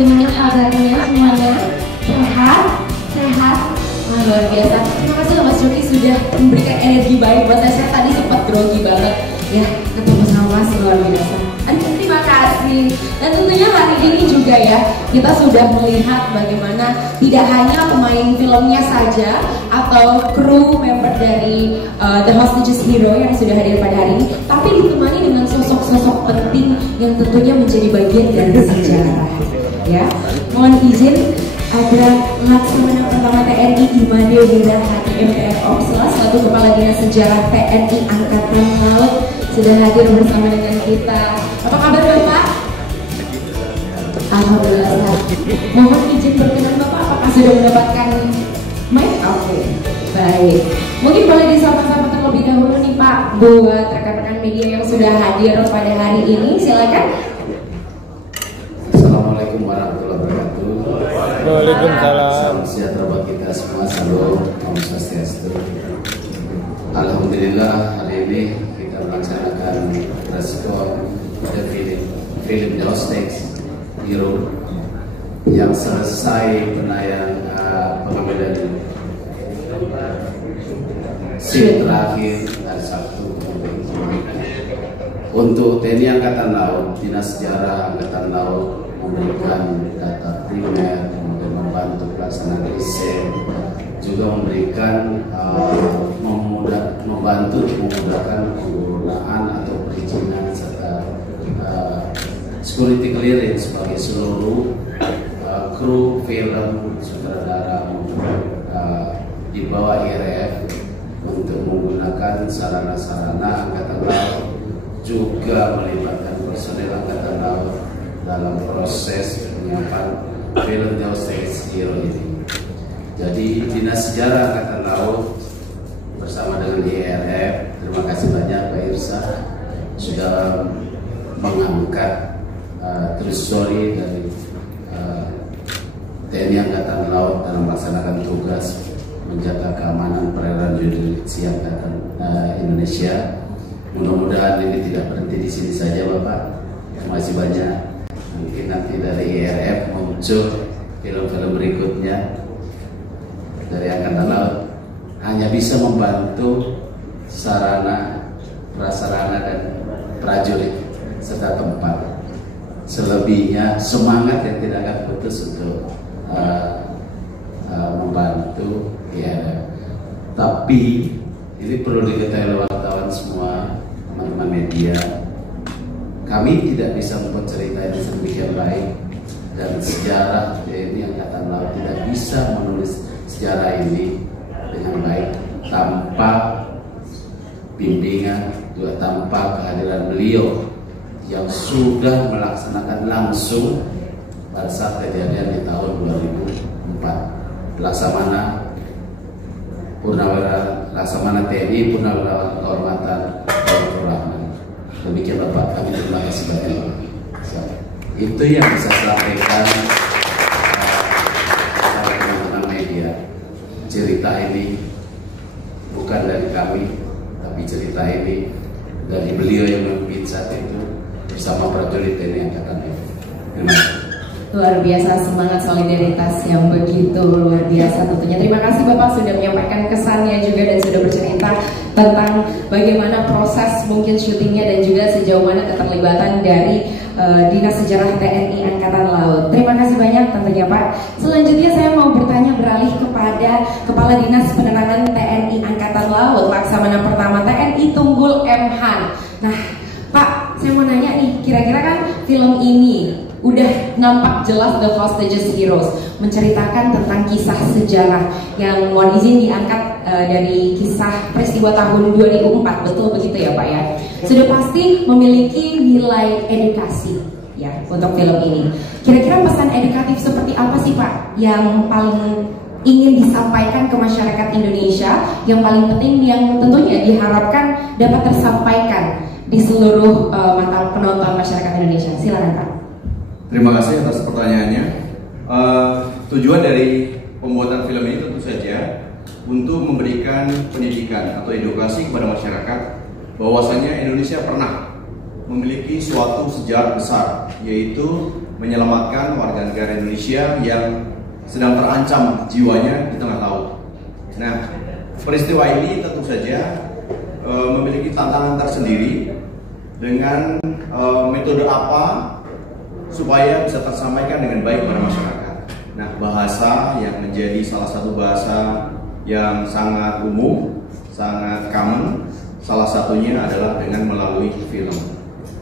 bagaimana kabarnya semuanya? Sehat? Sehat? Wah, luar biasa. Terima kasih loh Mas Joki sudah memberikan energi baik buat saya. Saya tadi sempat grogi banget. Ya, ketemu sama Mas luar biasa. Aduh, terima kasih. Dan tentunya hari ini juga ya, kita sudah melihat bagaimana tidak hanya pemain filmnya saja atau kru member dari The Hostages Hero yang sudah hadir pada hari ini, tapi ditemani dengan sosok-sosok penting yang tentunya menjadi bagian dari sejarah. Ya, mohon izin ada Laksamana Pertama TNI Imade Wirahadi MTF Opsla selaku Kepala Dinas Sejarah TNI Angkatan Laut sudah hadir bersama dengan kita. Apa kabar Bapak? Alhamdulillah sehat. Mohon izin berkenan Bapak, apakah sudah mendapatkan mic? Oke, baik. Mungkin boleh disapa-sapa terlebih dahulu nih Pak buat rekan-rekan media yang sudah hadir pada hari ini. Silakan. Assalamualaikum warahmatullahi wabarakatuh. Waalaikumsalam. Salam sejahtera buat kita semua. Salam Om Swastiastu. Alhamdulillah hari ini kita melaksanakan preskon pada film The Hostages Hero yang selesai pengambilan scene terakhir hari Sabtu. Untuk TNI Angkatan Laut, Dinas Sejarah Angkatan Laut memberikan data primer, kemudian membantu pelaksanaan riset, juga memberikan membantu memudahkan penggunaan atau perizinan serta security clearance bagi seluruh kru film sutradara di bawah IRF untuk menggunakan sarana-sarana Angkatan Laut, juga melibatkan personel Angkatan Laut dalam proses penyiapan film The Hostages Hero ini. Jadi Dinas Sejarah Angkatan Laut bersama dengan IRF, terima kasih banyak Pak Irsa sudah mengangkat true story dari TNI Angkatan Laut dalam melaksanakan tugas menjaga keamanan perairan jurisdiksi Angkatan Indonesia. Mudah-mudahan ini tidak berhenti di sini saja Bapak, masih banyak. Mungkin nanti dari IRF muncul film-film berikutnya dari Angkatan Laut, hanya bisa membantu sarana, prasarana dan prajurit serta tempat. Selebihnya semangat yang tidak akan putus untuk membantu IRF. Tapi ini perlu diketahui wartawan semua, teman-teman media, kami tidak bisa membuat cerita ini sedemikian baik, dan sejarah TNI Angkatan Laut tidak bisa menulis sejarah ini dengan baik tanpa bimbingan, juga tanpa kehadiran beliau yang sudah melaksanakan langsung pada saat kejadian di tahun 2004. Laksamana TNI Purnawirawan Kehormatan Dr. Rahman. Demikian Bapak, kami terima kasih banyak. Itu yang bisa saya sampaikan kepada teman-teman media. Cerita ini bukan dari kami, tapi cerita ini dari beliau yang memimpin saat itu bersama prajurit TNI Angkatan Laut. Terima kasih. Luar biasa, semangat solidaritas yang begitu luar biasa tentunya. Terima kasih Bapak sudah menyampaikan kesannya juga dan sudah bercerita tentang bagaimana proses mungkin syutingnya dan juga sejauh mana keterlibatan dari Dinas Sejarah TNI Angkatan Laut. Terima kasih banyak tentunya Pak. Selanjutnya saya mau bertanya beralih kepada Kepala Dinas Penerangan TNI Angkatan Laut Laksamana Pertama TNI Tunggul M. Han. Nah Pak, saya mau nanya nih, kira-kira kan film ini udah nampak jelas The Hostages Heroes menceritakan tentang kisah sejarah yang mohon izin diangkat dari kisah peristiwa tahun 2004, betul begitu ya Pak ya? Sudah pasti memiliki nilai edukasi ya untuk film ini. Kira-kira pesan edukatif seperti apa sih Pak yang paling ingin disampaikan ke masyarakat Indonesia, yang paling penting yang tentunya diharapkan dapat tersampaikan di seluruh mata penonton masyarakat Indonesia? Silakan Pak. Terima kasih atas pertanyaannya. Tujuan dari pembuatan film ini tentu saja untuk memberikan pendidikan atau edukasi kepada masyarakat bahwasanya Indonesia pernah memiliki suatu sejarah besar, yaitu menyelamatkan warga negara Indonesia yang sedang terancam jiwanya di tengah laut. Nah, peristiwa ini tentu saja memiliki tantangan tersendiri dengan metode apa supaya bisa tersampaikan dengan baik pada masyarakat. Nah, bahasa yang menjadi salah satu bahasa yang sangat umum, sangat common, salah satunya adalah dengan melalui film.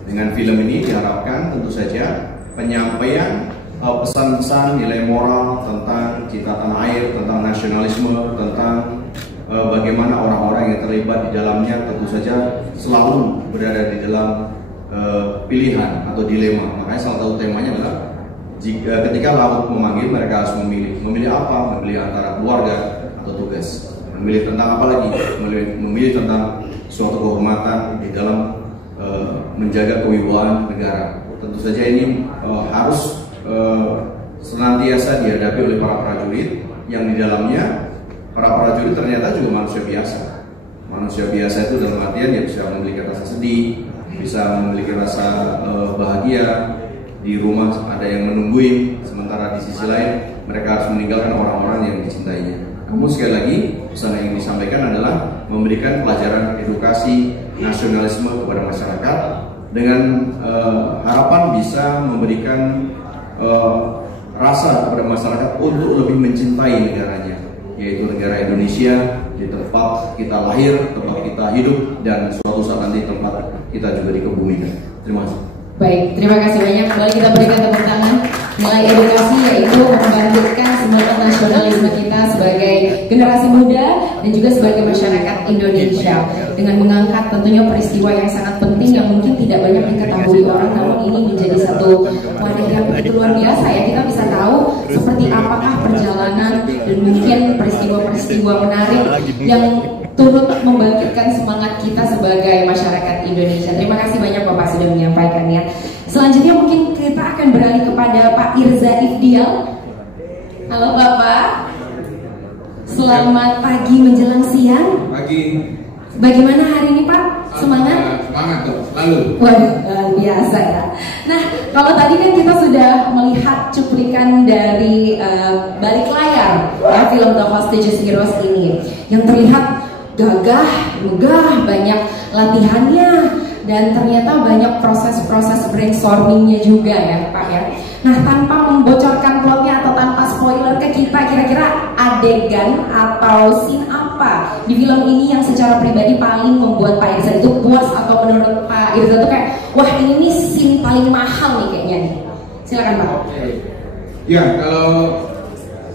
Dengan film ini diharapkan tentu saja penyampaian pesan-pesan nilai moral tentang cinta tanah air, tentang nasionalisme, tentang bagaimana orang-orang yang terlibat di dalamnya tentu saja selalu berada di dalam pilihan atau dilema. Makanya salah satu temanya adalah ketika laut memanggil, mereka harus memilih apa? Memilih antara keluarga atau tugas. Memilih tentang apa lagi? Memilih tentang suatu kehormatan di dalam menjaga kewibawaan negara. Tentu saja ini harus senantiasa dihadapi oleh para prajurit yang di dalamnya para prajurit ternyata juga manusia biasa. Manusia biasa itu dalam artian dia bisa memiliki rasa sedih, bisa memiliki rasa bahagia, di rumah ada yang menungguin, sementara di sisi lain mereka harus meninggalkan orang-orang yang dicintainya. Namun sekali lagi pesan yang disampaikan adalah memberikan pelajaran edukasi nasionalisme kepada masyarakat dengan harapan bisa memberikan rasa kepada masyarakat untuk lebih mencintai negaranya, yaitu negara Indonesia, di tempat kita lahir, tempat kita hidup, dan suatu saat nanti tempat kita juga dikebumikan. Terima kasih. Baik, terima kasih banyak. Kembali kita berikan tepuk tangan. Nilai edukasi yaitu membangkitkan semangat nasionalisme kita sebagai generasi muda dan juga sebagai masyarakat Indonesia dengan mengangkat tentunya peristiwa yang sangat penting yang mungkin tidak banyak diketahui orang, namun ini menjadi satu wadah yang begitu luar biasa ya. Kita bisa tahu seperti apakah perjalanan dan mungkin peristiwa-peristiwa menarik yang turut membangkitkan semangat kita sebagai masyarakat Indonesia. Terima kasih banyak Bapak sudah menyampaikannya. Selanjutnya mungkin kita akan beralih kepada Pak Irza Ifdial. Halo Bapak, selamat pagi menjelang siang. Pagi. Bagaimana hari ini Pak? Semangat? Semangat tuh, selalu. Waduh, biasa ya. Nah, kalau tadi kan kita sudah melihat cuplikan dari balik layar ya, film The Hostages Heroes ini, yang terlihat gagah, megah, banyak latihannya, dan ternyata banyak proses-proses brainstormingnya juga ya Pak ya. Nah, tanpa membocorkan plotnya atau tanpa spoiler ke kita, kira-kira adegan atau scene apa di film ini yang secara pribadi paling membuat Pak Irza itu puas, atau menurut Pak Irza itu kayak, wah ini nih scene paling mahal nih kayaknya nih. Silakan Pak. Ya, kalau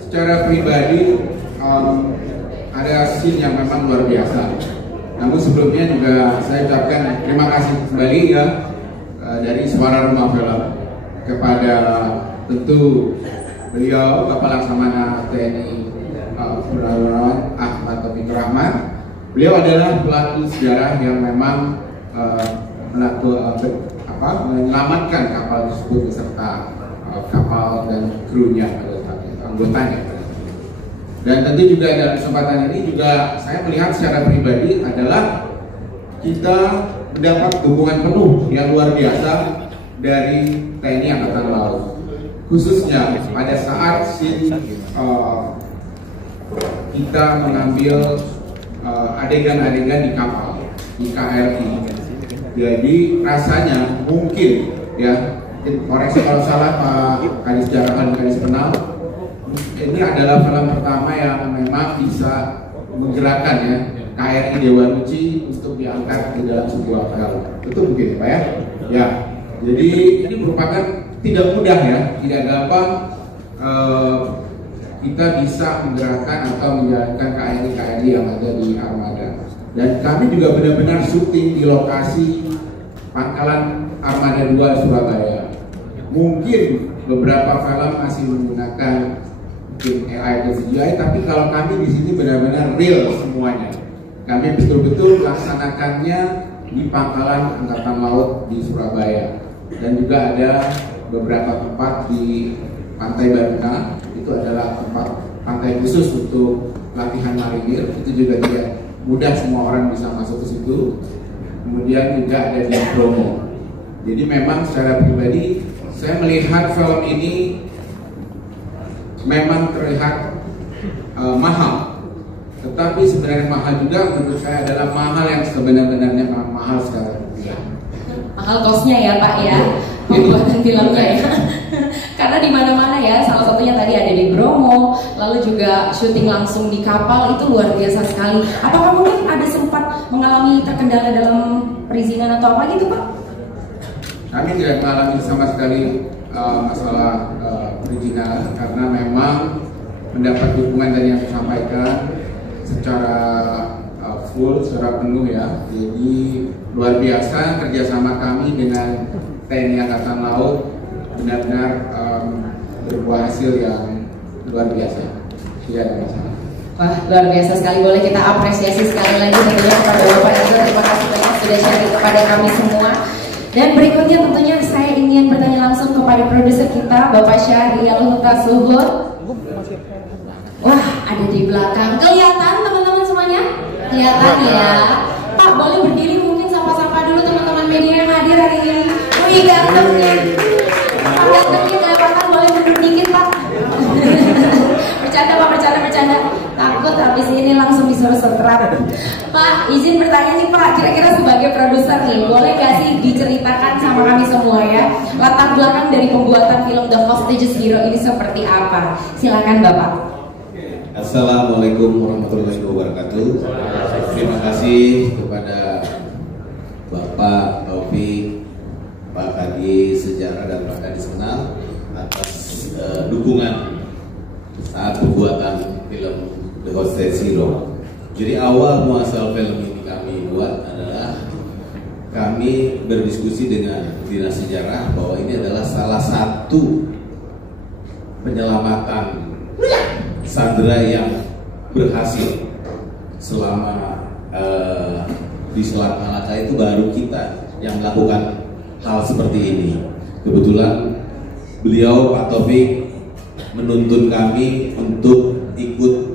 secara pribadi ada scene yang memang luar biasa. Namun sebelumnya juga saya ucapkan terima kasih kembali ya dari Suara Rumah Film kepada tentu beliau Bapak Laksamana TNI Purnawirawan Ahmad Taufikur Rahman. Beliau adalah pelaku sejarah yang memang menyelamatkan kapal tersebut beserta kapal dan krunya pada anggotanya. Dan tentu juga dalam kesempatan ini juga saya melihat secara pribadi adalah kita mendapat dukungan penuh yang luar biasa dari TNI Angkatan Laut, khususnya pada saat kita mengambil adegan-adegan di kapal, di KRI. Jadi rasanya mungkin ya, koreksi kalau salah Pak Kadis Jarahan, Kadis Penal, ini adalah film pertama yang memang bisa menggerakkan ya KRI Dewa Ruci untuk diangkat di dalam sebuah film. Itu mungkin Pak ya. Ya, jadi ini merupakan tidak mudah ya, tidak gampang kita bisa menggerakkan atau menjalankan KRI yang ada di Armada. Dan kami juga benar-benar syuting di lokasi Pangkalan Armada 2 Surabaya. Mungkin beberapa film masih menggunakan AI dan CGI, tapi kalau kami di sini benar-benar real semuanya. Kami betul-betul melaksanakannya di Pangkalan Angkatan Laut di Surabaya, dan juga ada beberapa tempat di Pantai Baruna. Itu adalah tempat pantai khusus untuk latihan marinir. Itu juga tidak mudah semua orang bisa masuk ke situ. Kemudian juga ada di Bromo. Jadi memang secara pribadi saya melihat film ini memang terlihat mahal, tetapi sebenarnya mahal juga menurut saya adalah mahal yang sebenarnya mahal secara rupiah. Mahal kosnya ya Pak ya, pembuatan filmnya ya. Karena di mana-mana ya, salah satunya tadi ada di Bromo, lalu juga syuting langsung di kapal, itu luar biasa sekali. Apakah mungkin ada sempat mengalami terkendala dalam perizinan atau apa gitu Pak? Kami tidak mengalami sama sekali masalah perizinan, karena memang mendapat dukungan dari yang disampaikan secara full, secara penuh ya. Jadi luar biasa kerjasama kami dengan TNI Angkatan Laut, benar-benar berbuah hasil yang luar biasa. Tidak ada masalah. Wah, luar biasa sekali. Boleh kita apresiasi sekali lagi tentunya kepada Bapak Ibu. Terima kasih banyak sudah sharing kepada kami semua. Dan berikutnya tentunya saya ingin bertanya langsung kepada produser kita, Bapak Syahrial Huta Suhud. Wah, ada di belakang. Kelihatan teman-teman semuanya? Kelihatan ya. Pak, boleh berdiri mungkin sapa-sapa dulu teman-teman media yang hadir hari ini. Wih, gantengnya. Pak gantengnya kelihatan, boleh mundur dikit Pak. Bercanda Pak, bercanda. Takut habis ini langsung disuruh setrap. Pak, izin bertanya nih Pak, kira-kira sebagai produser nih, boleh gak sih diceritakan sama kami semua ya, latar belakang dari pembuatan film The Hostages Hero ini seperti apa? Silakan Bapak. Assalamualaikum warahmatullahi wabarakatuh. Terima kasih kepada Bapak Taufik, Pak Kadi Sejarah dan Pak Kadi Senal atas dukungan saat pembuatan film The Hostages Hero. Jadi awal muasal film ini kami buat adalah kami berdiskusi dengan Dinas Sejarah bahwa ini adalah salah satu penyelamatan sandera yang berhasil selama di Selat Malaka. Itu baru kita yang melakukan hal seperti ini. Kebetulan beliau Pak Taufik menuntun kami untuk ikut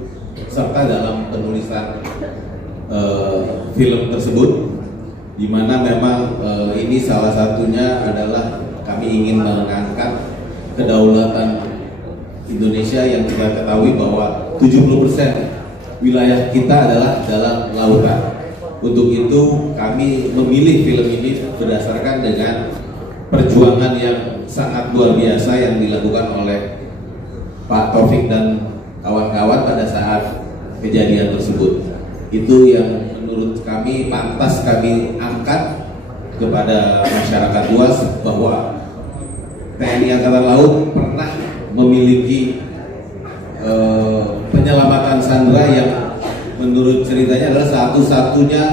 serta dalam penulisan film tersebut, di mana memang ini salah satunya adalah kami ingin mengangkat kedaulatan Indonesia yang kita ketahui bahwa 70% wilayah kita adalah dalam lautan. Untuk itu kami memilih film ini berdasarkan dengan perjuangan yang sangat luar biasa yang dilakukan oleh Pak Taufik dan kawan-kawan pada saat kejadian tersebut. Itu yang menurut kami pantas kami angkat kepada masyarakat luas, bahwa TNI Angkatan Laut pernah memiliki penyelamatan sandera yang menurut ceritanya adalah satu-satunya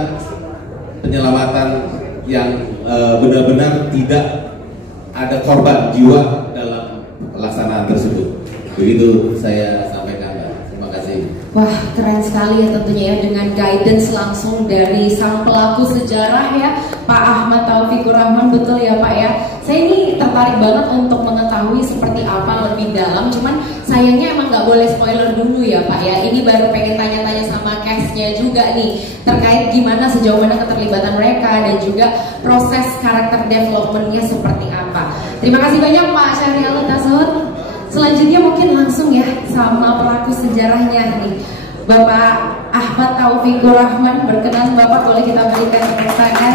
penyelamatan yang benar-benar tidak ada korban jiwa dalam pelaksanaan tersebut. Begitu saya sampaikan. Terima kasih. Wah, keren sekali ya tentunya ya, dengan guidance langsung dari sang pelaku sejarah ya, Pak Ahmad Taufikur Rahman. Betul ya Pak ya. Saya ini tertarik banget untuk mengetahui seperti apa lebih dalam, cuman sayangnya emang nggak boleh spoiler dulu ya Pak ya. Ini baru pengen tanya-tanya sama cast-nya juga nih, terkait gimana sejauh mana keterlibatan mereka dan juga proses karakter development-nya seperti apa. Terima kasih banyak Pak Syahrial Huta Suhud. Selanjutnya mungkin langsung ya sama pelaku sejarahnya nih, Bapak Ahmad Taufikur Rahman. Berkenan Bapak, boleh kita berikan tepuk tangan.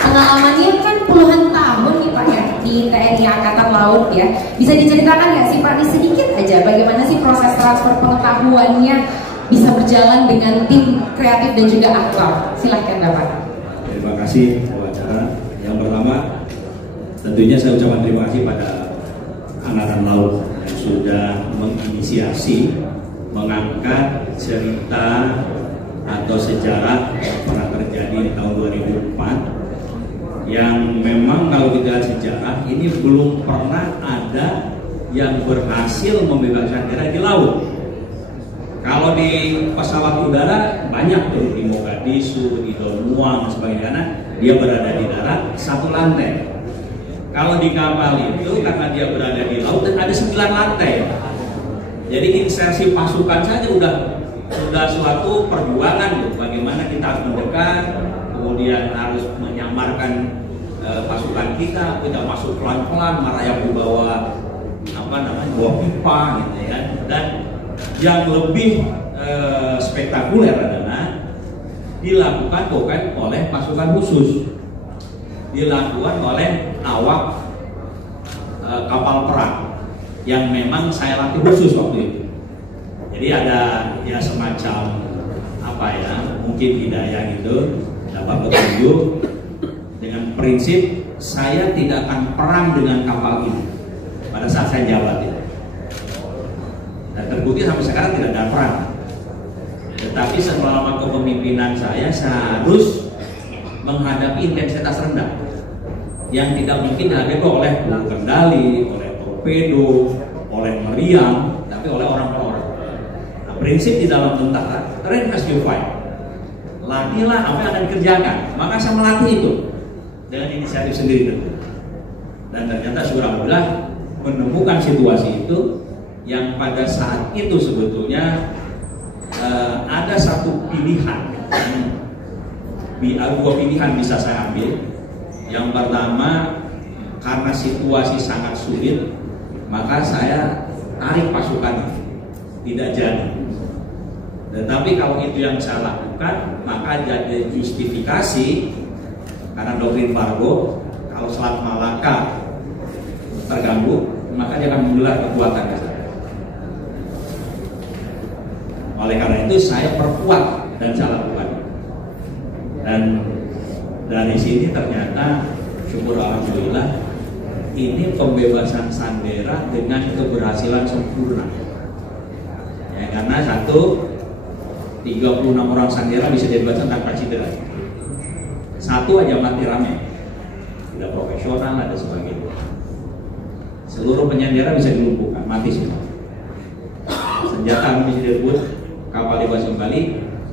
Pengalamannya kan puluhan tahun nih Pak ya di TNI Angkatan Laut ya. Bisa diceritakan nggak sih Pak, nih sedikit aja bagaimana sih proses transfer pengetahuannya bisa berjalan dengan tim kreatif dan juga aktor? Silahkan Bapak. Terima kasih Bu acara. Yang pertama tentunya saya ucapkan terima kasih pada Angkatan Laut yang sudah menginisiasi mengangkat cerita atau sejarah yang pernah terjadi di tahun 2004, yang memang kalau kita lihat sejarah ini belum pernah ada yang berhasil membebaskan daerah di laut. Kalau di pesawat udara banyak tuh, di Mogadishu, di Don Muang dan sebagainya, karena dia berada di darat satu lantai. Kalau di kapal itu karena dia berada di laut dan ada 9 lantai. Jadi insersi pasukan saja udah suatu perjuangan tuh, bagaimana kita harus mendekat, kemudian harus menyamarkan pasukan kita masuk pelan-pelan, merayap di bawah bawah pipa gitu ya. Dan yang lebih spektakuler adalah dilakukan bukan oleh pasukan khusus, dilakukan oleh awak kapal perang yang memang saya latih khusus waktu itu. Jadi ada ya semacam mungkin hidayah gitu, dapat petunjuk dengan prinsip saya tidak akan perang dengan kapal ini pada saat saya jabat itu. Dan terbukti sampai sekarang tidak ada perang. Tetapi selama kepemimpinan saya harus menghadapi intensitas rendah yang tidak mungkin dihadapi oleh peluru kendali, oleh torpedo, oleh meriam, tapi oleh orang per orang. Nah, prinsip di dalam tentara, train as you fight. Latihlah apa yang akan dikerjakan. Maka saya melatih itu dengan inisiatif sendiri tentu. Dan ternyata alhamdulillah menemukan situasi itu yang pada saat itu sebetulnya ada satu pilihan, dua pilihan bisa saya ambil. Yang pertama, karena situasi sangat sulit, maka saya tarik pasukan, tidak jadi. Tetapi kalau itu yang saya lakukan, maka jadi justifikasi karena doktrin Fargo, kalau Selat Malaka terganggu, maka dia akan menggelar kekuatan ke sana. Oleh karena itu saya perkuat dan saya lakukan. Dan dari sini ternyata syukur alhamdulillah ini pembebasan Sandera dengan keberhasilan sempurna. Ya, karena 36 orang Sandera bisa dibebaskan tanpa cedera. Satu aja mati rame, tidak profesional ada sebagainya. Seluruh penyandera bisa dilumpuhkan, mati semua. Senjata bisa direbut, kapal dibebas kembali,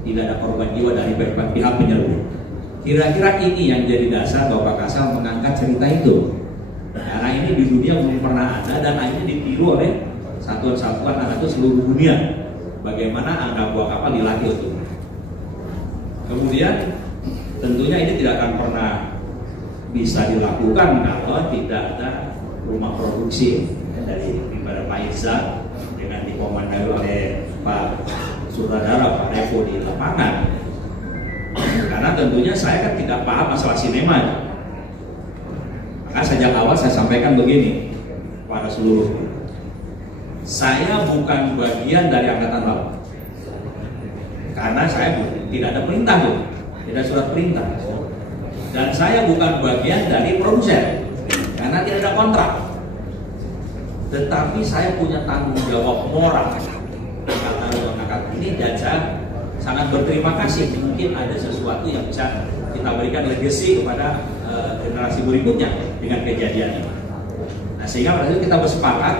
tidak ada korban jiwa dari pihak penyerbu. Kira-kira ini yang jadi dasar Bapak Kasal mengangkat cerita itu. Karena ini di dunia belum pernah ada dan akhirnya ditiru oleh satuan-satuan angkatan seluruh dunia. Bagaimana anak buah kapal dilatih itu. Kemudian tentunya ini tidak akan pernah bisa dilakukan kalau tidak ada rumah produksi dari daripada Pak Iza dengan dikomandai oleh Pak Sutradara Pak Revo di lapangan. Karena tentunya saya kan tidak paham masalah sinema. Maka sejak awal saya sampaikan begini pada seluruh, saya bukan bagian dari Angkatan Laut. Karena saya tidak ada perintah tuh, tidak surat perintah. Dan saya bukan bagian dari produsen karena tidak ada kontrak. Tetapi saya punya tanggung jawab moral angkatan ini dan saya sangat berterima kasih. Mungkin ada sesuatu yang bisa kita berikan legacy kepada generasi berikutnya dengan kejadian ini. Nah, sehingga pada itu kita bersepakat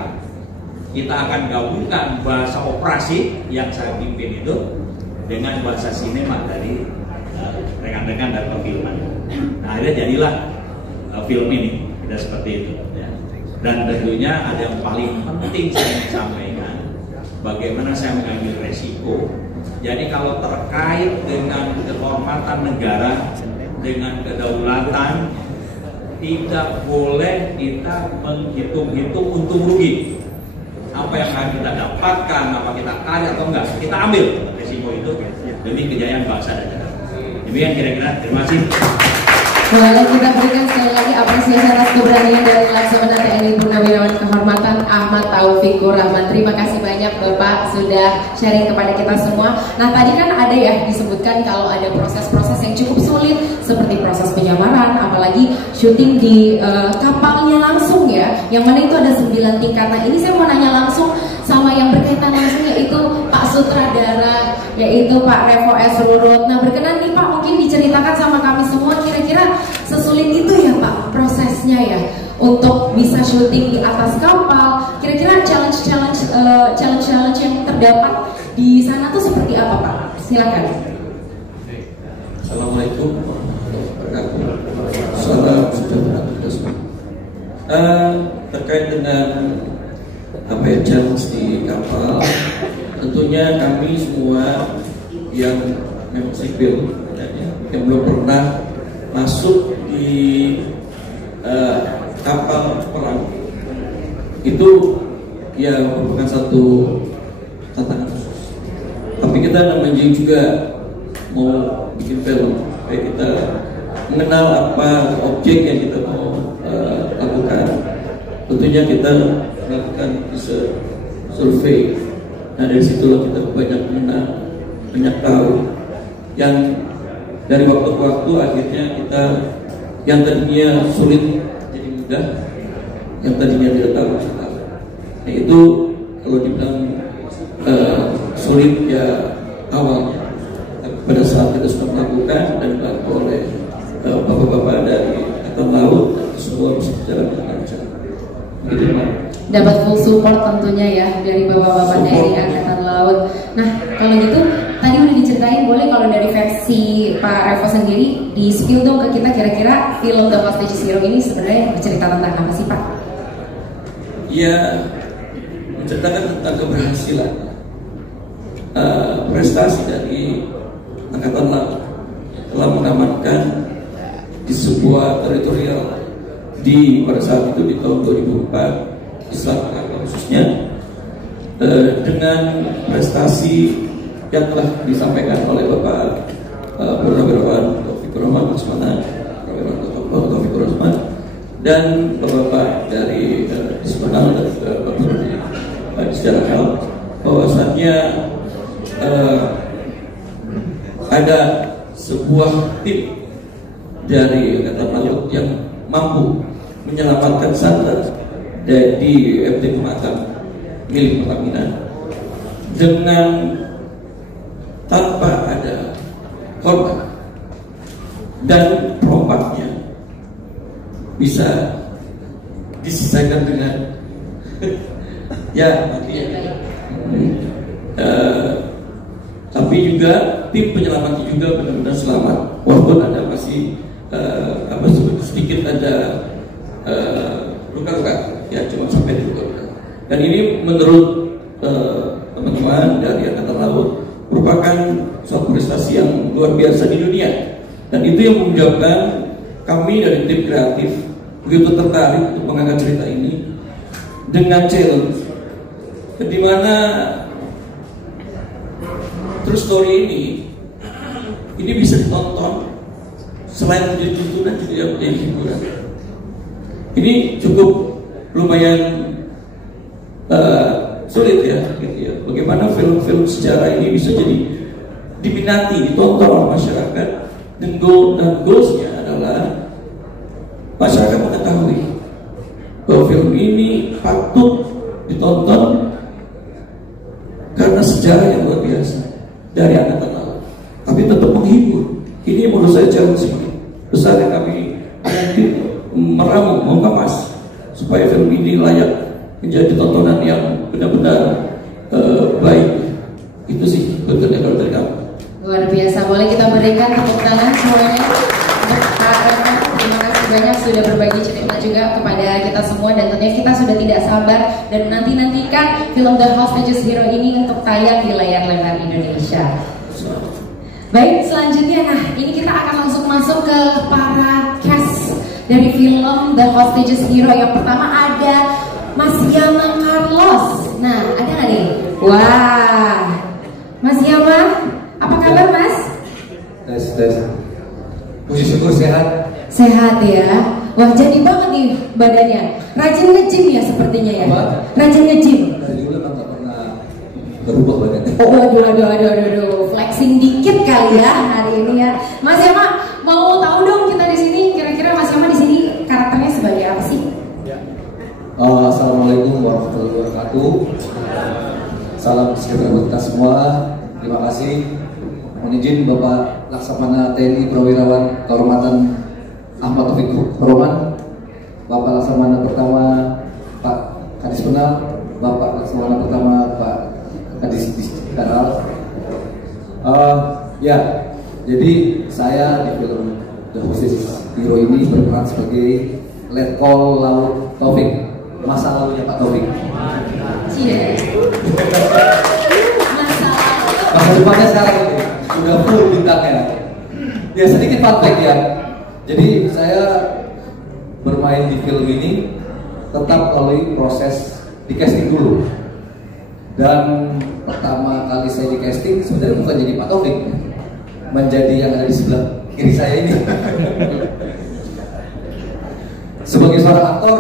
kita akan gabungkan bahasa operasi yang saya pimpin itu dengan bahasa sinema dari rekan-rekan dan perfilman. Nah, akhirnya jadilah film ini, tidak seperti itu. Ya. Dan tentunya ada yang paling penting saya sampaikan, bagaimana saya mengambil resiko. Jadi kalau terkait dengan kehormatan negara, dengan kedaulatan, tidak boleh kita menghitung-hitung untung rugi. Apa yang akan kita dapatkan, apa kita kaya atau enggak, kita ambil resiko itu demi kejayaan bangsa dan negara. Demikian kira-kira, terima kasih. Boleh kita berikan sekali lagi apresiasi atas keberanian dari Laksamana TNI Purnawirawan Kehormatan Ahmad Taufikur Rahman. Terima kasih banyak Bapak sudah sharing kepada kita semua. Nah, tadi kan ada ya disebutkan kalau ada proses-proses yang cukup sulit seperti proses penyamaran, apalagi syuting di kapalnya langsung ya, yang mana itu ada 9 tingkat. Nah, ini saya mau nanya langsung sama yang berkaitan langsung, yaitu Pak Sutradara, yaitu Pak Revo S. Rurut. Nah, berkenan nih Pak, mungkin diceritakan sama kami semua kira-kira sesulit itu ya Pak prosesnya ya untuk bisa syuting di atas kapal. Kira-kira challenge yang terdapat di sana tuh seperti apa Pak? Silakan. Assalamualaikum warahmatullahi wabarakatuh. Salam sejahtera kita semua. Terkait dengan apa ya challenge di kapal, tentunya kami semua yang memang sipil yang belum pernah masuk di kapal perang itu ya merupakan satu tantangan khusus. Tapi kita namanya juga mau bikin film, kayak kita mengenal apa objek yang kita mau lakukan. Tentunya kita melakukan survei. Nah dari situlah kita banyak mengenal, banyak tahu. Yang dari waktu ke waktu akhirnya kita yang tadinya sulit jadi mudah, yang tadinya tidak tahu bisa tahu. Nah itu kalau dibilang sulit ya awalnya. Pada saat kita sudah melakukan dan dibantu oleh bapak-bapak dari Angkatan Laut, semua bisa berjalan dengan lancar. Begitu, Pak. Dapat full support tentunya ya dari bapak-bapak dari Angkatan Laut. Nah kalau gitu tadi udah diceritain, boleh kalau dari versi Pak Revo sendiri di spill dong ke kita kira-kira film The Hostages Hero ini sebenarnya bercerita tentang apa sih Pak? Ya menceritakan tentang keberhasilan prestasi dari Angkatan Laut telah mengamankan di sebuah teritorial pada saat itu di tahun 2004 di Selat Malaka khususnya, dengan prestasi yang telah disampaikan oleh Bapak Purnawirawan Taufikur Rahman dan Bapak dari Dismanal dan Bapak di sejarah hal bahwasannya ada sebuah tim dari Angkatan Laut yang mampu menyelamatkan Sandra dari FT Pematang milik Pertamina dengan tanpa ada korban, dan perompaknya bisa diselesaikan dengan ya mati. Tapi juga tim penyelamatnya juga benar-benar selamat, walaupun ada masih sedikit ada luka-luka, ya cuma sampai di luka-luka. Dan ini menurut teman-teman dari Angkatan Laut merupakan suatu prestasi yang luar biasa di dunia, dan itu yang menyebabkan kami dari tim kreatif begitu tertarik untuk mengangkat cerita ini dengan challenge, di mana true story ini bisa ditonton selain menjadi tuntunan juga menjadi hiburan. Ini cukup lumayan sulit ya, gitu ya. Bagaimana film-film sejarah ini bisa jadi diminati, ditonton oleh masyarakat, dan goalsnya adalah masyarakat mengetahui bahwa film ini patut ditonton karena sejarah yang luar biasa dari Angkatan Laut, tapi tetap menghibur. Ini menurut saya challenge besar yang kami meramu, mengemas supaya film ini layak menjadi tontonan yang benar-benar baik. Itu sih bentuknya kalau dari kami. Luar biasa, boleh kita berikan tepuk tangan semuanya untuk Pak Revo. Terima kasih banyak sudah berbagi cerita juga kepada kita semua, dan tentunya kita sudah tidak sabar dan menanti-nantikan film The Hostages Hero ini untuk tayang di layar lebar Indonesia. Baik, selanjutnya, nah ini kita akan langsung masuk ke para cast dari film The Hostages Hero. Yang pertama ada Mas Yama Carlos. Nah, ada nggak nih? Wah, Mas Yama, apa kabar Mas? Tes. Puji syukur sehat. Sehat ya. Wah, jadi banget nih badannya. Rajin nge-gym ya sepertinya ya. Apa? Rajin nge-gym. Dari dulu memang gak pernah berubah badannya. Oh, aduh, flexing dikit kali ya hari ini ya. Mas Yama, mau tahu dong kita di sini kira-kira Mas Yama di sini karakternya sebagai apa sih? Assalamualaikum warahmatullahi wabarakatuh. Salam sejahtera buat kita semua. Terima kasih. Mohon izin Bapak Laksamana TNI Purnawirawan Kehormatan Ahmad Taufikur Rahman, Bapak Laksamana pertama Pak Kadis Penal, Bapak Laksamana pertama Pak Kadis Daral. Ya, jadi saya di film The Hostages Hero ini berperan sebagai Letkol Laut Taufik, masa lalunya Pak Taufik. Cie. Masa depannya sekarang ini sudah full bintangnya. Ya sedikit fun fact ya. Jadi saya bermain di film ini tetap melalui proses di casting dulu. Dan pertama kali saya di casting sebenarnya bukan jadi Pak Taufik, menjadi yang ada di sebelah kiri saya ini. Sebagai seorang aktor,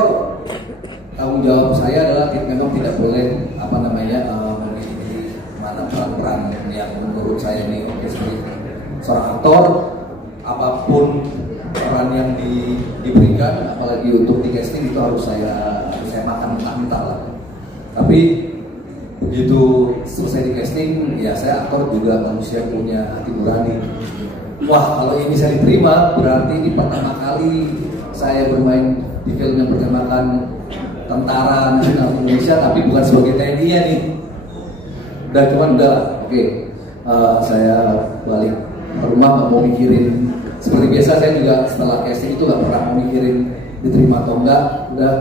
tanggung jawab saya adalah memang tidak boleh memiliki mana peran-peran yang menurut saya ini sebagai seorang aktor, apapun peran yang diberikan, apalagi untuk di casting itu harus saya makan mentah-mentah lah. Tapi begitu selesai di casting, ya saya aktor juga manusia punya hati nurani. Wah, kalau ini saya diterima, berarti ini pertama kali saya bermain di film yang bertemakan Tentara Nasional Indonesia, tapi bukan sebagai TNI ya nih. Oke, saya balik ke rumah nggak mau mikirin. Seperti biasa saya juga setelah casting itu nggak pernah mau mikirin diterima atau enggak. Udah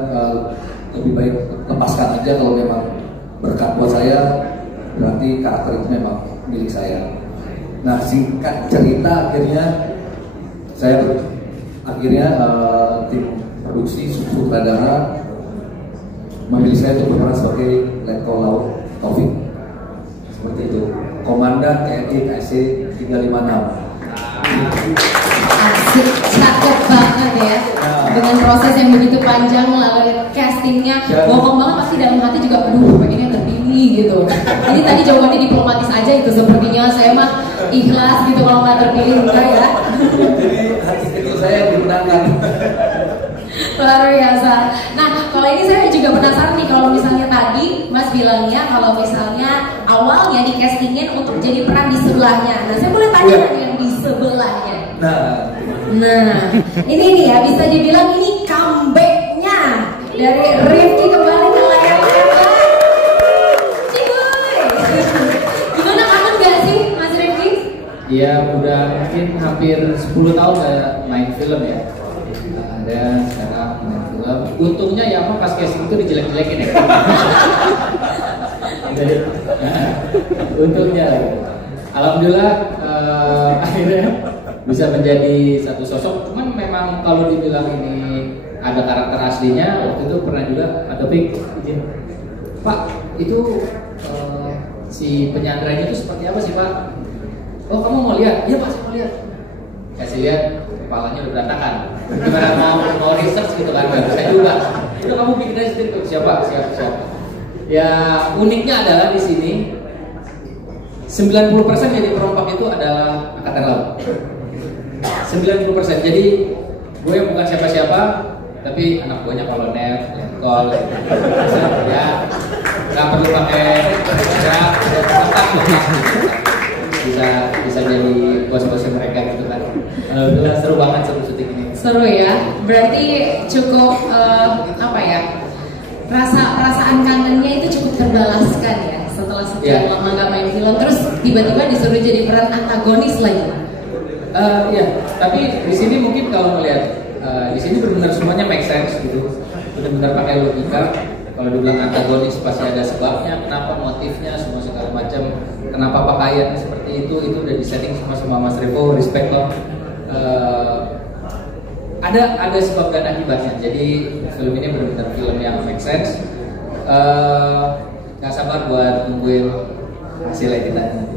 lebih baik lepaskan aja, kalau memang berkat buat saya, berarti karakter itu memang milik saya. Nah, singkat cerita akhirnya tim produksi sutradara memilih saya untuk berperan sebagai Letkol Laut Taufik. Seperti itu, Komandan TNI KSC 356. Asik, cakep banget ya. Dengan proses yang begitu panjang melalui castingnya, bokong banget pasti dalam hati juga, aduh pengennya terpilih gitu. Jadi tadi jawabannya diplomatis aja itu sepertinya, saya mah ikhlas gitu kalau nggak terpilih, enggak ya. Jadi hati kecil saya dimenangkan. Luar biasa. Nah, kalau ini saya juga penasaran nih, kalau misalnya tadi Mas bilangnya kalau misalnya awalnya di castingin untuk jadi peran di sebelahnya. Nah, saya boleh tanya yang di sebelahnya. Nah, ini nih ya, bisa dibilang ini comeback-nya dari Rifki kembali ke layar lebar. Cibuy. Gimana, kangen gak sih Mas Rifki? Iya, udah mungkin hampir 10 tahun gak main film ya. Ada sekarang main film. Untungnya ya apa, pas casting itu dijelek-jelekin ya. Untungnya, alhamdulillah akhirnya bisa menjadi satu sosok. Cuman memang kalau dibilang ini ada karakter aslinya, waktu itu pernah juga ada izin, Pak, itu si penyanderanya itu seperti apa sih Pak? Oh, kamu mau lihat? Iya Pak, saya mau lihat. Kasih lihat, kepalanya udah berantakan. Gimana mau research gitu kan? Gak bisa juga. Itu kamu bikin aja sendiri. Siapa? Ya, uniknya adalah di sini 90% jadi perompak itu adalah angkatan laut. 90%. Jadi gue bukan siapa-siapa, tapi anak buahnya kolonel, letkol, ya nggak perlu pakai bisa jadi bos-bosnya mereka gitu kan. Alhamdulillah seru banget syuting ini. Seru ya. Berarti cukup perasaan kangennya itu cukup terbalaskan ya setelah sekian lama nggak main film, terus tiba-tiba disuruh jadi peran antagonis lagi. Ya, tapi di sini mungkin kalau melihat di sini benar-benar semuanya make sense gitu, benar-benar pakai logika. Kalau dibilang antagonis pasti ada sebabnya, kenapa, motifnya, semua segala macam, kenapa pakaiannya seperti itu udah disetting semua sama Mas Revo, respect loh. Ada sebab dan akibatnya. Jadi film ini benar-benar film yang make sense. Nggak sabar buat nungguin hasilnya kita nanti.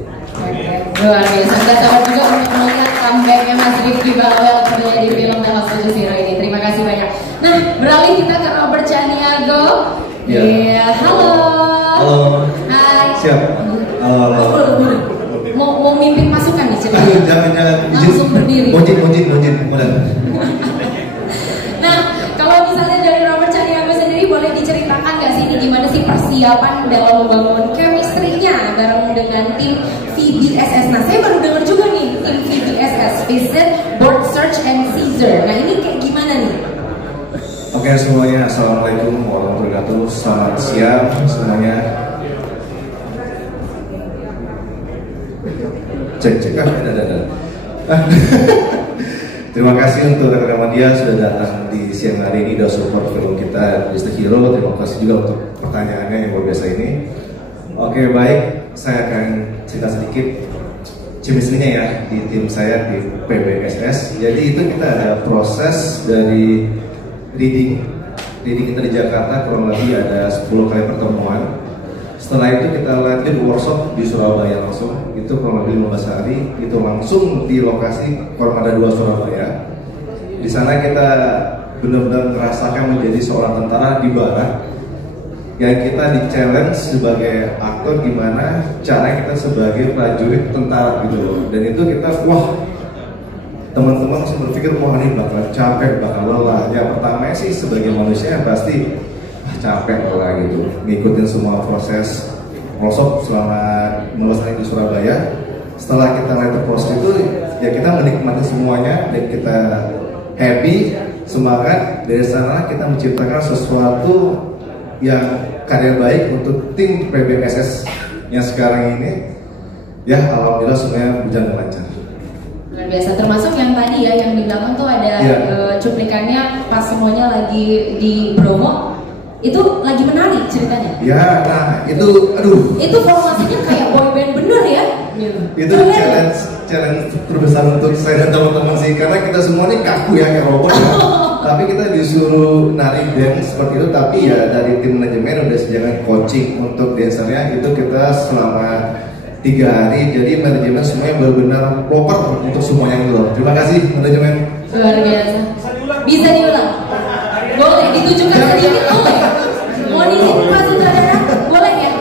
Luar biasa, nggak sabar juga untuk melihat comebacknya Mas Rifki Bawel terlihat di film The House of Zero ini. Terima kasih banyak. Nah, beralih kita ke Robert Chaniago. Halo. Hai. Siap. Halo. Mau mimpin pasukan nih ceritanya. Jangan. Langsung berdiri. Mojin. Nah, kalau misalnya dari Robert Chaniago sendiri, boleh diceritakan nggak sih ini gimana sih persiapan dalam membangun chemistry-nya bareng dengan tim VBSS. Nah, saya baru dengar juga nih tim VBSS, Visit, Board Search and Seizure. Nah, ini kayak gimana nih? Oke semuanya, assalamualaikum warahmatullahi wabarakatuh. Selamat siang semuanya. Cek. Ada. Terima kasih untuk rekan-rekan media sudah datang di siang hari ini, sudah support film kita Mr. Hero. Terima kasih juga untuk pertanyaannya yang luar biasa ini. Oke, baik, saya akan cerita sedikit chemistry-nya ya di tim saya di PBSS. Jadi itu kita ada proses dari reading kita di Jakarta kurang lebih ada 10 kali pertemuan. Setelah itu kita lanjut workshop di Surabaya langsung, itu kurang lebih 15 hari, itu langsung di lokasi Kormada 2 Surabaya. Di sana kita benar-benar merasakan menjadi seorang tentara di barat, yang kita di challenge sebagai aktor gimana cara kita sebagai prajurit tentara gitu loh. Dan itu kita wah, teman-teman langsung berpikir wah ini bakal capek, bakal lelah. Ya pertamanya sih sebagai manusia pasti capek lah gitu, ngikutin semua proses workshop selama 15 hari di Surabaya. Setelah kita mulai proses itu ya kita menikmati semuanya dan kita happy, semangat. Dari sana kita menciptakan sesuatu yang karya baik untuk tim PBSS yang sekarang ini. Ya alhamdulillah semuanya berjalan lancar. Luar biasa, termasuk yang tadi ya yang di belakang tuh ada cuplikannya pas semuanya lagi di promo, itu lagi menari ceritanya. Ya, nah itu, aduh. Itu formasinya kayak boyband bener ya? Itu challenge terbesar untuk saya dan teman-teman sih, karena kita semua ini kaku ya kayak robot ya. Tapi kita disuruh nari dance seperti itu, tapi ya dari tim manajemen udah sediakan coaching untuk dancernya, itu kita selama 3 hari, jadi manajemen semuanya benar-benar proper untuk semuanya itu loh. Terima kasih manajemen. Luar biasa. Bisa diulang? Boleh, ditujukan sedikit boleh? Mau di sini Pak Sutradara? Boleh ya?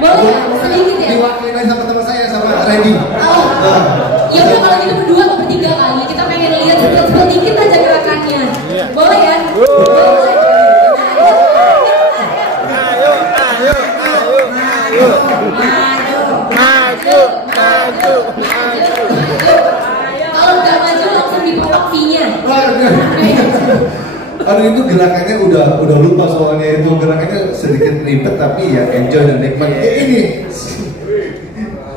Boleh ya? Sedikit ya? Diwakilin sama teman saya, sama Randy. Oh, ya udah kalau gitu berdua atau bertiga kali, kita pengen lihat sedikit aja gerakannya. Boleh ya? Boleh. Kalau nggak maju langsung dipotok V-nya. Aduh itu gerakannya udah lupa soalnya, itu gerakannya sedikit ribet tapi ya enjoy dan nikmat. Ini.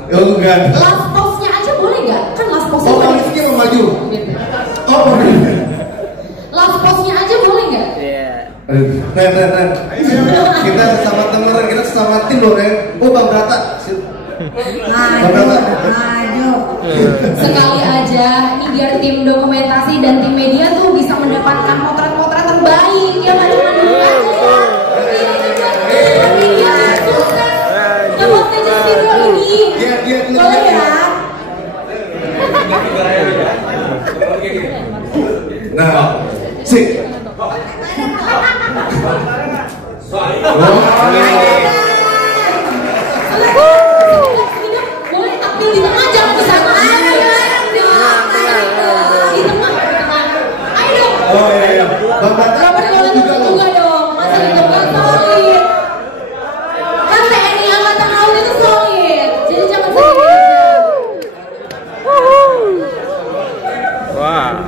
Oh enggak. Last pose-nya aja boleh nggak? Kan last pose-nya. Oh Rifki mau maju. Oh last pose-nya aja boleh nggak? Ren. Kita sesama teman, kita sesama tim loh Ren. Oh Bang Brata. Sekali aja, ini biar tim dokumentasi dan tim media tuh bisa mendapatkan potret-potret terbaik ya kan? Boleh ya? Nah, sih. Boleh tampil di tengah, jangan di sana. Di tengah. Ayo dong. Oh iya. Bapak boleh juga dong. Masa itu kan solid. Kan TNI Angkatan Laut itu solid. Jadi jangan sendiri aja. Wow.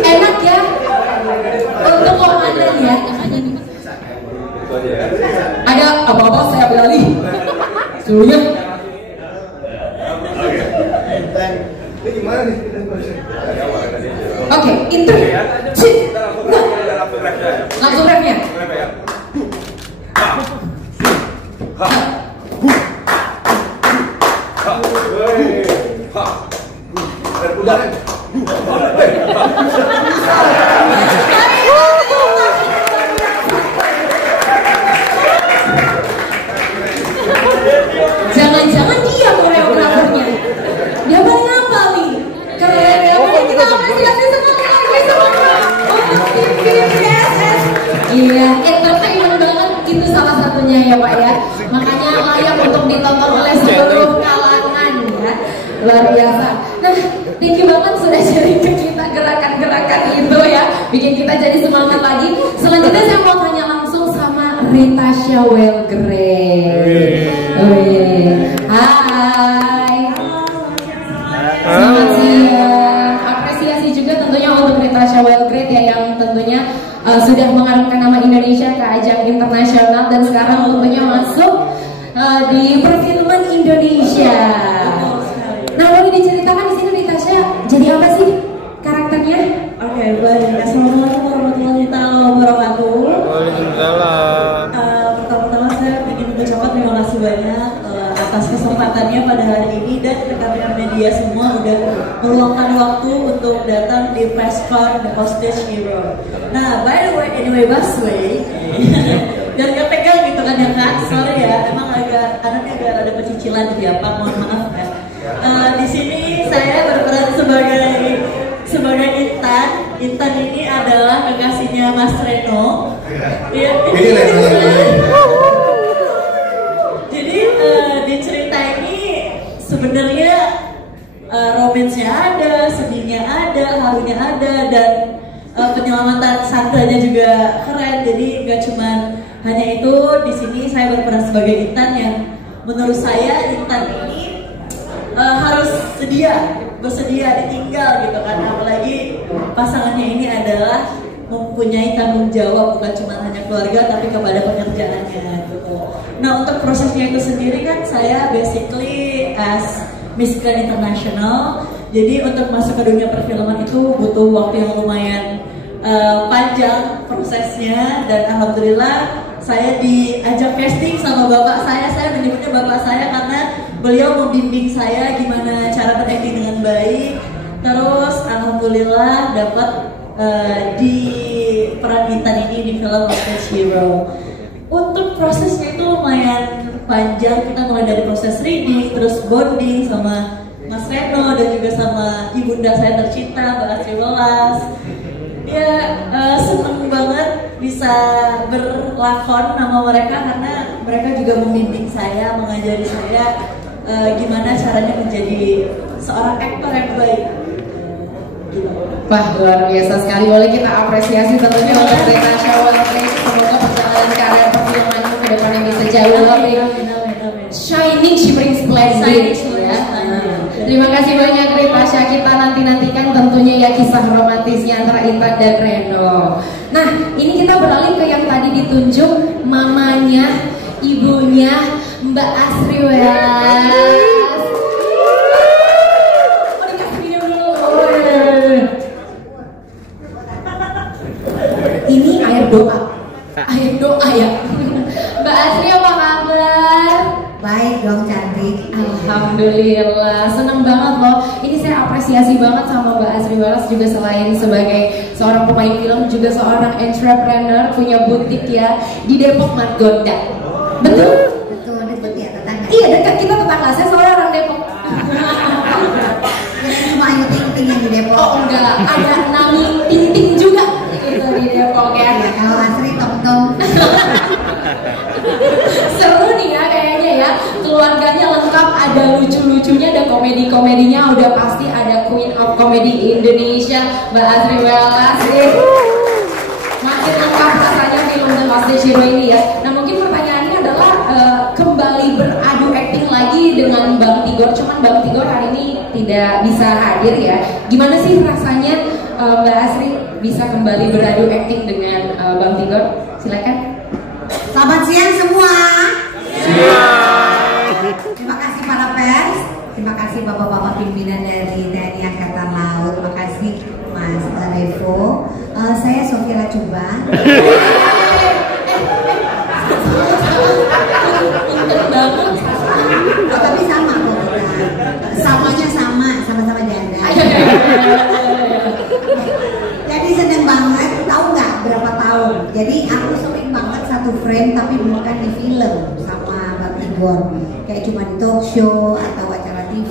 Enak ya untuk komandan ya. Ada apa-apa saya beralih seluruhnya. Oke, intro. Langsung refnya. Jangan-jangan dia koreografernya. Dia paling apa nih? Keren ya. Kita apresiasi sekali lagi semua untuk tim PBSS. Iya, entertainment banget itu salah satunya ya Pak ya. Makanya layak untuk ditonton oleh seluruh kalangan ya. Luar biasa. Nah, thank you banget sudah sharing ke kita gerakan-gerakan itu ya. Bikin kita jadi semangat lagi. Selanjutnya saya mau tanya langsung sama Ritasha Welgre. Hai. Selamat siang. Apresiasi juga tentunya untuk Ritasha Welgre ya yang tentunya sudah mengharumkan nama Indonesia ke ajang internasional dan sekarang tentunya masuk di perfilman Indonesia. Nah, boleh diceritakan di sini Ritasha jadi apa sih karakternya? Oke, baik. Assalamualaikum warahmatullahi wabarakatuh. Waalaikumsalam. Pertama-tama saya ingin mengucapkan terima kasih banyak atas kesempatannya pada hari ini dan rekan-rekan media semua udah meluangkan waktu untuk datang di press con The Hostage Hero. Nah, by the way, anyway, busway dan gak pegang gitu kan ya Kak, sorry ya, emang anaknya agak ada pecicilan gitu ya Pak, mohon maaf ya. Di sini saya berperan sebagai Intan. Intan ini adalah kekasihnya Mas Reno. Ya, jadi di cerita ini sebenarnya romansnya ada, sedihnya ada, harunya ada, dan penyelamatan Sandranya juga keren. Jadi nggak cuman hanya itu. Di sini saya berperan sebagai Intan yang menurut saya Intan ini harus bersedia ditinggal gitu kan, apalagi pasangannya ini adalah mempunyai tanggung jawab bukan cuma hanya keluarga tapi kepada pekerjaannya gitu. Nah, untuk prosesnya itu sendiri kan saya basically as Miss Grand International, jadi untuk masuk ke dunia perfilman itu butuh waktu yang lumayan panjang prosesnya, dan alhamdulillah saya diajak casting sama bapak saya menyebutnya bapak saya karena beliau membimbing saya gimana cara berakting dengan baik. Terus alhamdulillah dapat di peran Intan ini di film Hostage Hero. Untuk prosesnya itu lumayan panjang, kita mulai dari proses reading, terus bonding sama Mas Reno dan juga sama ibunda saya tercinta Mbak Astri Welas. Ya seneng banget bisa berlakon nama mereka karena mereka juga membimbing saya, mengajari saya gimana caranya menjadi seorang aktor yang baik. Wah, luar biasa sekali. Boleh kita apresiasi tentunya untuk Natasha Waltri. Semoga perjalanan karir perfilmanmu ke depannya bisa jauh lebih shining, shimmering, splendid ya. Terima kasih banyak Natasha. Kita nantikan tentunya ya kisah romantisnya antara Intan dan Reno. Nah, ini kita beralih ke yang tadi ditunjuk, mamanya, ibunya Mbak Astri Welas. Ini air doa ya. Mbak Astri apa kabar? Baik dong, cantik. Alhamdulillah, seneng banget loh. Ini saya apresiasi banget sama Mbak Astri Welas, juga selain sebagai seorang pemain film, juga seorang entrepreneur, punya butik ya di Depok Margonda. Betul? Betul, dekat ya tetangga. Iya, dekat, kita tetangga. Saya soalnya orang Depok. Cuma Ayu Ting Ting yang di Depok. Oh enggak, ada Nami Ting Ting juga gitu di Depok ya. Kalau Astri Tong Tong. Seru nih ya kayaknya ya, keluarganya lengkap, ada lucu-lucunya, ada komedi-komedinya, udah pasti ada Queen of Comedy Indonesia Mbak Astri Welas. Makin lengkap rasanya film The Hostage Hero ini ya. Nah, mungkin pertanyaannya adalah kembali beradu acting lagi dengan Bang Tigor, cuman Bang Tigor hari ini tidak bisa hadir ya. Gimana sih rasanya Mbak Astri bisa kembali beradu acting dengan Bang Tigor? Silakan. Selamat siang semua. Siang. Terima kasih para pers. Terima kasih bapak-bapak pimpinan dari TNI Angkatan Laut. Terima kasih Mas Revo. Saya Sofia Lacuba. Tapi sama kok kita. Samanya sama-sama janda. Jadi seneng banget. Tahu nggak berapa tahun? Jadi aku sering banget satu frame tapi bukan di film sama Mbak Tigor, kayak cuma di talk show atau acara TV.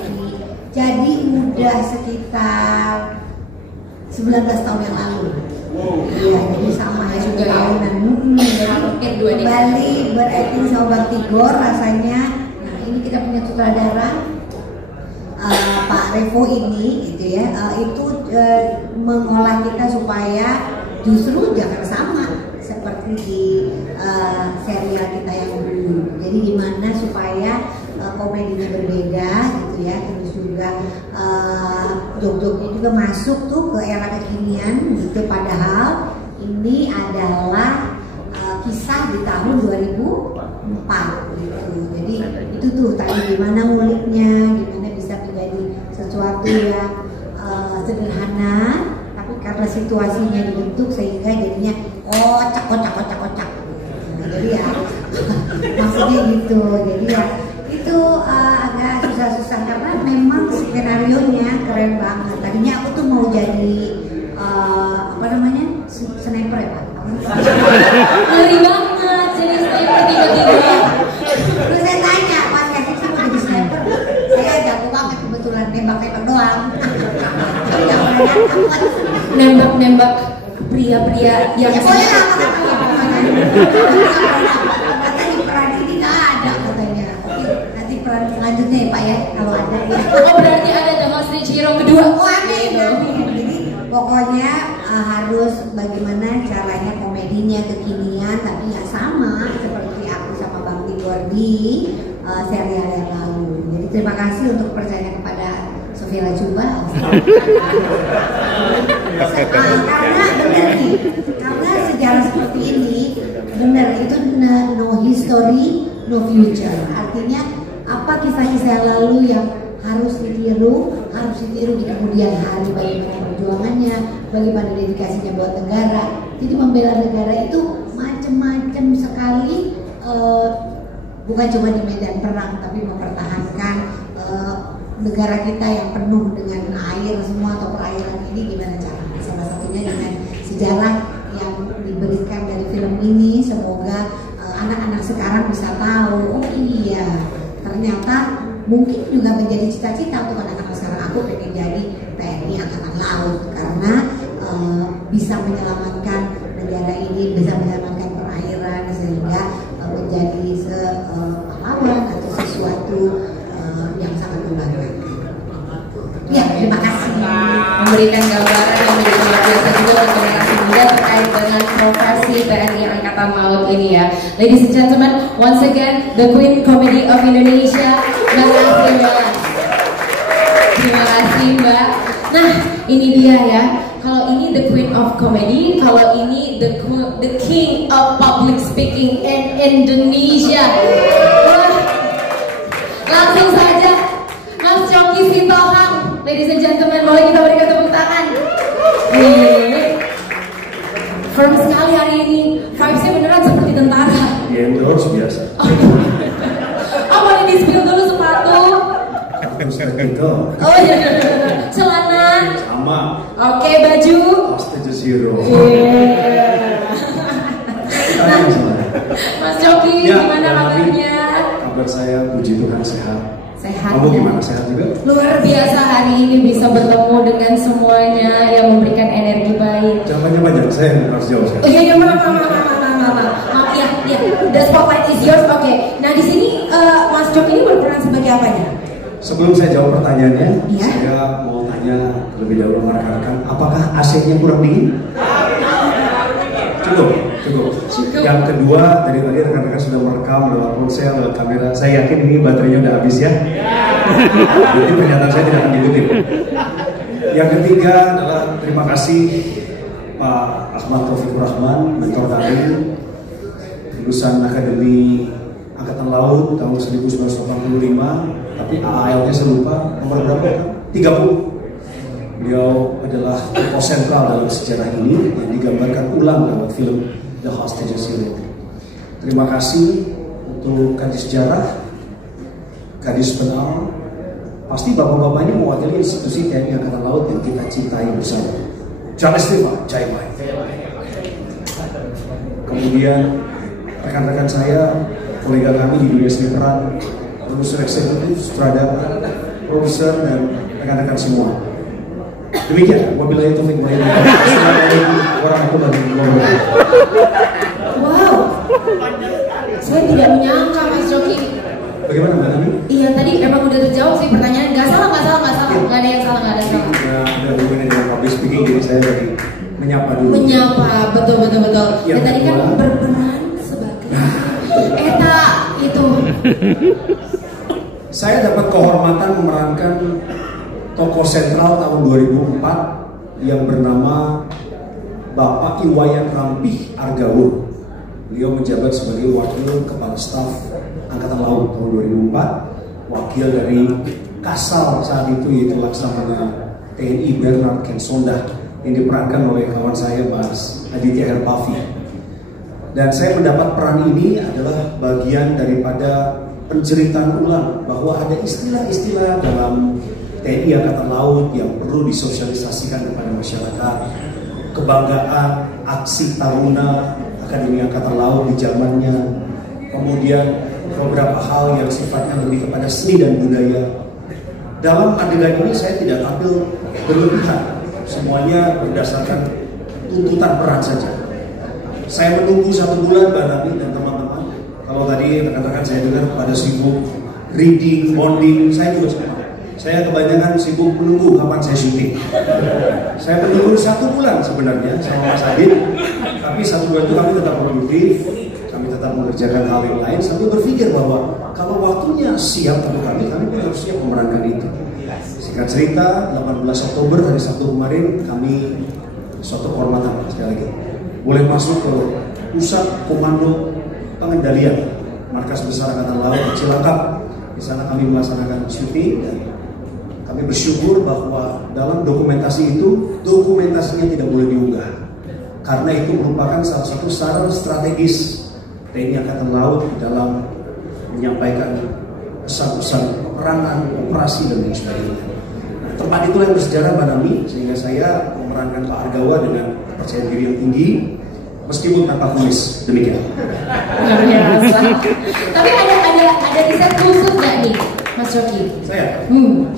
Jadi udah sekitar 19 tahun yang lalu. Iya, jadi sama ya, sudah tahunan. Kembali berakting sama Mbak Tigor rasanya. Nah, ini kita punya sutradara Pak Revo ini gitu ya, itu mengolah kita supaya justru jangan sama seperti di serial kita yang dulu. Jadi gimana supaya komedinya berbeda gitu ya, terus juga jok-joknya juga masuk tuh ke era kekinian gitu. Padahal ini adalah kisah di tahun 2004 gitu. Jadi itu tuh tadi gimana nguliknya, gimana bisa menjadi sesuatu yang sederhana, tapi karena situasinya dibentuk sehingga jadinya kocak. Nah, jadi ya maksudnya gitu. Jadi ya itu nembak pria-pria yang katanya peran ini nggak ada katanya. Oke, nanti peran selanjutnya ya Pak ya kalau ada ya. Oh berarti ada The Hostage Hero kedua. Oh amin. Jadi pokoknya harus bagaimana caranya komedinya kekinian tapi nggak sama seperti aku sama Bang Tigor di serial yang lalu. Jadi terima kasih untuk percaya kepada Sofia Lajuba. Karena benar nih, karena sejarah seperti ini benar itu no history, no future. Artinya apa kisah-kisah yang lalu yang harus ditiru di kemudian hari, bagaimana perjuangannya, bagaimana dedikasinya buat negara. Jadi membela negara itu macam-macam sekali, bukan cuma di medan perang, tapi mempertahankan negara kita yang penuh dengan air semua atau perairan ini gimana caranya? Salah satunya dengan sejarah yang diberikan dari film ini. Semoga anak-anak sekarang bisa tahu, oh iya ternyata mungkin juga menjadi cita-cita untuk anak-anak sekarang. Aku pengen jadi TNI Angkatan Laut karena bisa menyelamatkan negara ini, bisa menyelamatkan perairan sehingga menjadi pahlawan atau sesuatu yang sangat membanggakan. Ya, terima kasih. Memberikan gambaran yang menjadi luar biasa juga untuk generasi muda terkait dengan profesi TNI Angkatan Laut ini ya. Ladies and gentlemen, once again the Queen Comedy of Indonesia, Mbak Afrima. Terima kasih Mbak. Nah, ini dia ya. Kalau ini the Queen of Comedy, kalau ini the King of Public Speaking in Indonesia. Wah, langsung saja Mas Coki Sitohang, ladies and gentlemen, boleh kita berikan tepuk tangan. Firm sekali hari ini, vibes-nya beneran seperti tentara. Ya, endorse biasa. Oh, boleh di-spill dulu sepatu. Oh iya, celana. Sama. Oke, baju. Hostage Hero. Mas Coki, ya, gimana kabarnya? Kabar saya puji Tuhan sehat. Sehat. Kamu gimana, sehat juga? Luar biasa hari ini bisa bertemu dengan semuanya yang memberikan energi baik. Jangan banyak, saya harus jawab. Oh iya, maaf, ya, the spotlight is yours. Oke. Nah di sini Mas Cok ini berperan sebagai apanya? Sebelum saya jawab pertanyaannya, saya mau tanya terlebih dahulu rekan-rekan, apakah AC-nya kurang dingin? Cukup. Yang kedua, dari tadi rekan-rekan sudah merekam lewat ponsel, lewat kamera. Saya yakin ini baterainya udah habis ya. Jadi pernyataan saya tidak akan dikutip. Yang ketiga adalah terima kasih Pak Ahmad Taufikur Rahman, mentor kami, lulusan Akademi Angkatan Laut tahun 1985. Tapi AAL-nya saya lupa nomor berapa kan? 30. Beliau adalah tokoh sentral dalam sejarah ini yang digambarkan ulang lewat film The Hostage Hero. Terima kasih untuk Kadis Sejarah, Kadis Penal. Pasti bapak-bapaknya mewakili institusi TNI Angkatan Laut yang kita cintai bersama. Jangan istimewa, Jaimai. Kemudian rekan-rekan saya, kolega kami di dunia seni peran, produser eksekutif, sutradara, produser dan rekan-rekan semua. Demikian, wabillahi taufiq wal hidayah. Assalamualaikum warahmatullahi wabarakatuh. Wow, saya tidak menyangka Mas Coki. Bagaimana Mbak Nami? Iya tadi emang udah terjawab sih pertanyaan. Nggak salah, nggak ada yang salah. Ada hubungannya dengan public speaking, jadi saya tadi menyapa dulu. Menyapa, betul. Dan tadi kan berperan sebagai Eta itu. Saya dapat kehormatan memerankan tokoh sentral tahun 2004 yang bernama Bapak Iwayan Rampih Argawur. Beliau menjabat sebagai Wakil Kepala Staf Angkatan Laut tahun 2004, wakil dari Kasal saat itu yaitu Laksamana TNI Bernard Kensondah yang diperankan oleh kawan saya Mas Aditya Herpavi. Dan saya mendapat peran ini adalah bagian daripada penceritaan ulang bahwa ada istilah-istilah dalam TNI Angkatan Laut yang perlu disosialisasikan kepada masyarakat. Kebanggaan, aksi taruna Akademi Angkatan Laut di zamannya, kemudian beberapa hal yang sifatnya lebih kepada seni dan budaya. Dalam adegan ini saya tidak tampil berlebihan, semuanya berdasarkan tuntutan peran saja. Saya menunggu 1 bulan Mbak Nami dan teman-teman. Kalau tadi rekan-rekan saya dengar pada sibuk reading, bonding, saya juga sama. Saya kebanyakan sibuk menunggu kapan saya syuting. Saya menunggu 1 bulan sebenarnya sama Mas Adit, tapi 1 bulan itu kami tetap produktif, kami tetap mengerjakan hal yang lain sambil berpikir bahwa kalau waktunya siap untuk kami pun harus siap memerankan itu. Singkat cerita, 18 Oktober hari Sabtu kemarin kami suatu kehormatan sekali lagi boleh masuk ke pusat komando pengendalian Markas Besar Angkatan Laut Cilangkap. Di sana kami melaksanakan syuting dan kami bersyukur bahwa dalam dokumentasi itu dokumentasinya tidak boleh diunggah karena itu merupakan salah satu saran strategis TNI Angkatan Laut dalam menyampaikan pesan-pesan peperangan, operasi dan lain sebagainya. Nah, tempat itulah yang bersejarah Mbak Nami, sehingga saya memerankan Pak Argawa dengan kepercayaan diri yang tinggi meskipun tanpa kumis. Demikian. Luar biasa. Tapi ada desain khusus nggak nih, Mas Coki? Saya.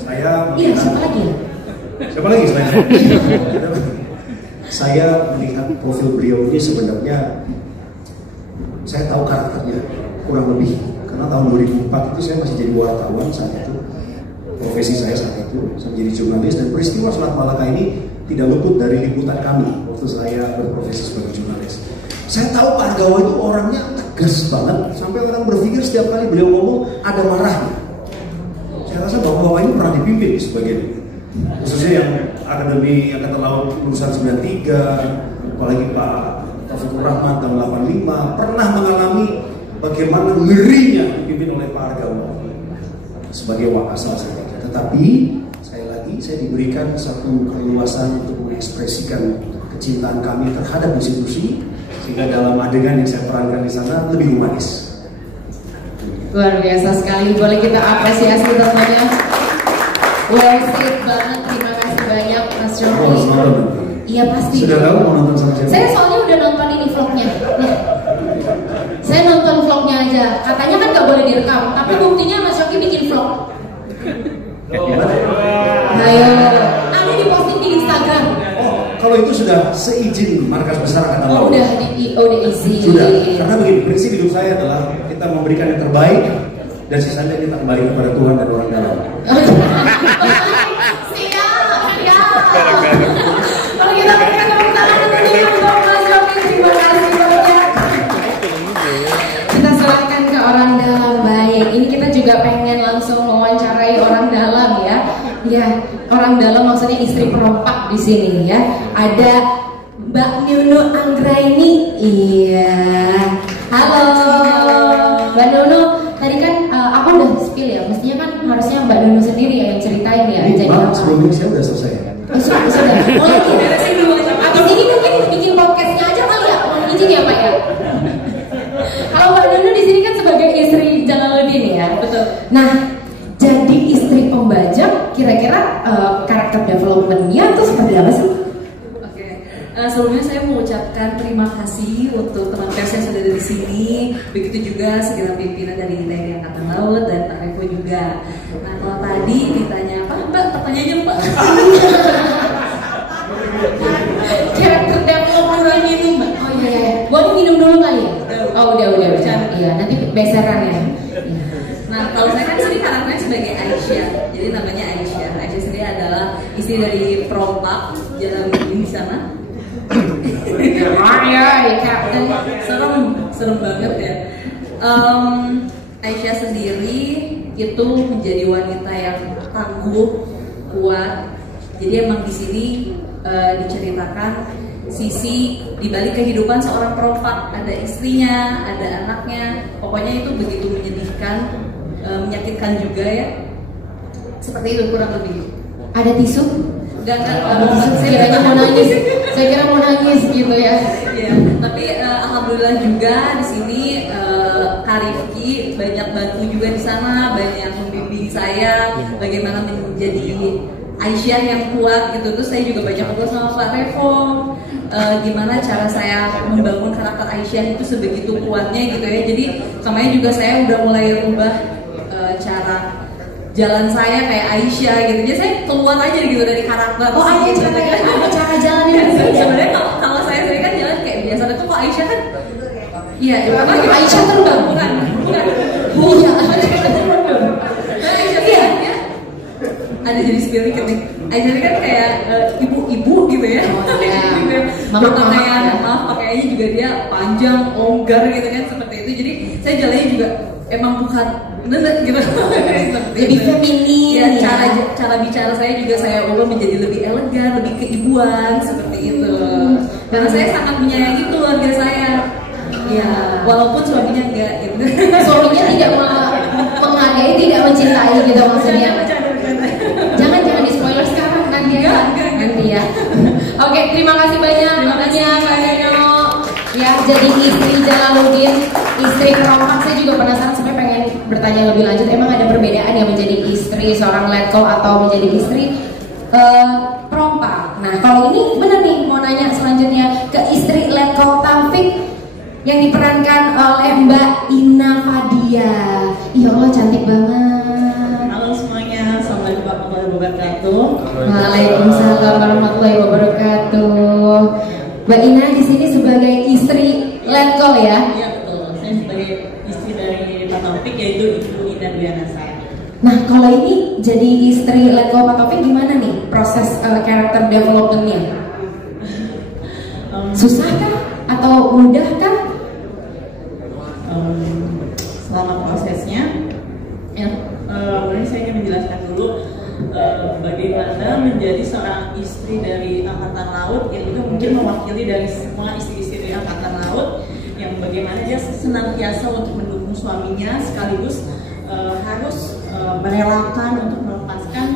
Saya. Iya, siapa lagi? Siapa lagi selain saya? Saya melihat profil beliau ini sebenarnya saya tahu karakternya kurang lebih karena tahun 2004 itu saya masih jadi wartawan saat itu, profesi saya saat itu saya menjadi jurnalis dan peristiwa Selat Malaka ini tidak luput dari liputan kami waktu saya berprofesi sebagai jurnalis. Saya tahu Pak Argawa itu orangnya tegas banget sampai orang berpikir setiap kali beliau ngomong ada marahnya. Saya rasa bahwa ini pernah dipimpin sebagian khususnya yang Akademi Angkatan Laut lulusan 93, apalagi Pak Taufikur Rahman tahun 85 pernah mengalami bagaimana ngerinya dipimpin oleh Pak Argawa sebagai wakasal saya. Tetapi saya diberikan satu keleluasan untuk mengekspresikan kecintaan kami terhadap institusi sehingga dalam adegan yang saya perankan di sana lebih humanis. Luar biasa sekali, boleh kita apresiasi tentunya. Well said banget, terima kasih banyak Mas Coki. Iya pasti. Sudah tahu mau nonton sama siapa? Saya soalnya udah nonton ini vlognya. Nah, saya nonton vlognya aja. Katanya kan nggak boleh direkam, tapi buktinya Mas Coki bikin vlog. Ayo, ada diposting di Instagram. Oh, kalau itu sudah seizin Markas Besar Angkatan Laut. Oh, udah izin. Sudah, karena begini, prinsip hidup saya adalah kita memberikan yang terbaik dan sisanya kita kembali kepada Tuhan dan orang dalam. Siap. Kalau kita berikan tepuk tangan tentunya untuk Mas Coki, terima kasih banyak. Kita serahkan ke orang dalam. Baik, ini kita juga pengen langsung mewawancarai orang dalam ya. Ya, orang dalam maksudnya istri perompak di sini ya. Ada Mbak Nunu Anggraini. Iya. Halo. Mbak Nunu, tadi kan aku udah spill ya. Mestinya kan harusnya Mbak Nunu sendiri ya yang ceritain ya. Jadi sebelumnya saya udah selesai. Sudah. Oh, abis ini mungkin bikin podcastnya aja kali ya. Izin ya Pak ya. Kalau Mbak Nunu di sini kan sebagai istri Jalaluddin ya. Betul. Nah, jadi istri pembajak, kira-kira karakter development-nya itu seperti apa sih? Oke, sebelumnya saya mengucapkan terima kasih untuk teman pers yang sudah ada di sini. Begitu juga segenap pimpinan dari TNI Angkatan Laut dan Pak Revo juga. Nah, kalau tadi ditanya apa, Mbak? Pertanyaannya Mbak. Karakter development minum, Mbak. Oh iya. Boleh minum dulu kali ya? Oh udah. Iya, nanti beseran ya. Nah, kalau saya kan sendiri karakternya sebagai Aisyah, jadi namanya Aisyah. Aisyah sendiri adalah istri dari perompak Jalaluddin di sana. Ya, Captain. Serem banget ya. Aisyah sendiri itu menjadi wanita yang tangguh, kuat. Jadi emang di sini diceritakan sisi dibalik kehidupan seorang perompak. Ada istrinya, ada anaknya. Pokoknya itu begitu menyedihkan, menyakitkan juga ya. Seperti itu kurang lebih. Ada tisu? Enggak. Saya kira mau nangis. Saya kira mau nangis gitu ya. Iya. Tapi alhamdulillah juga di sini Kak Rifki banyak bantu juga di sana, banyak membimbing saya bagaimana menjadi Aisyah yang kuat gitu. Terus saya juga banyak ngobrol sama Pak Revo. Gimana cara saya membangun karakter Aisyah itu sebegitu kuatnya gitu ya. Jadi makanya juga saya udah mulai rubah cara jalan saya kayak Aisyah gitu. Jadi saya keluar aja gitu dari karakter. Oh, ada cara jalannya berbeda. Sebenarnya kalau saya sendiri kan jalan kayak biasa. Itu kok Aisyah kan? Iya, Aisyah terbang. Bukan. Iya. Aisyah iya. Ada jadi spill dikit nih. Aisyah kan kayak ibu-ibu gitu ya. Pakaiannya juga dia panjang, longgar gitu kan seperti itu. Jadi saya jalannya juga emang bukan gitu. Lebih feminin ya. Cara bicara saya juga saya ubah menjadi lebih elegan, lebih keibuan seperti itu. Karena saya sangat menyayangi keluarga saya. Ya, walaupun suaminya enggak gitu. Suaminya tidak menghargai, tidak mencintai gitu maksudnya. Jangan di spoiler sekarang nanti ya. Oke, terima kasih banyak Mbak Nino. Ya, jadi istri Jalaluddin, istri perompak. Saya juga penasaran, sampai pengen bertanya lebih lanjut. Emang ada perbedaan ya menjadi istri seorang letkol atau menjadi istri perompak? Nah, kalau ini benar nih, mau nanya selanjutnya ke istri letkol Taufik yang diperankan oleh Mbak Ina Fadia. Ya Allah, cantik banget. Halo semuanya, assalamualaikum warahmatullahi wabarakatuh. Waalaikumsalam warahmatullahi wabarakatuh. Mbak Ina di sini sebagai istri letkol ya? Iya betul, saya sebagai istri dari Pak Taufik, yaitu Ibu Ina Duyana saya. Nah, kalau ini jadi istri letkol Pak Taufik, gimana nih proses karakter developmentnya? Susahkah atau mudahkah? Selama prosesnya, saya ingin menjelaskan dulu bagaimana menjadi seorang istri dari Angkatan Laut yang juga mungkin mewakili dari semua istri-istri dari Angkatan Laut, yang bagaimana dia senantiasa untuk mendukung suaminya sekaligus harus merelakan untuk melepaskan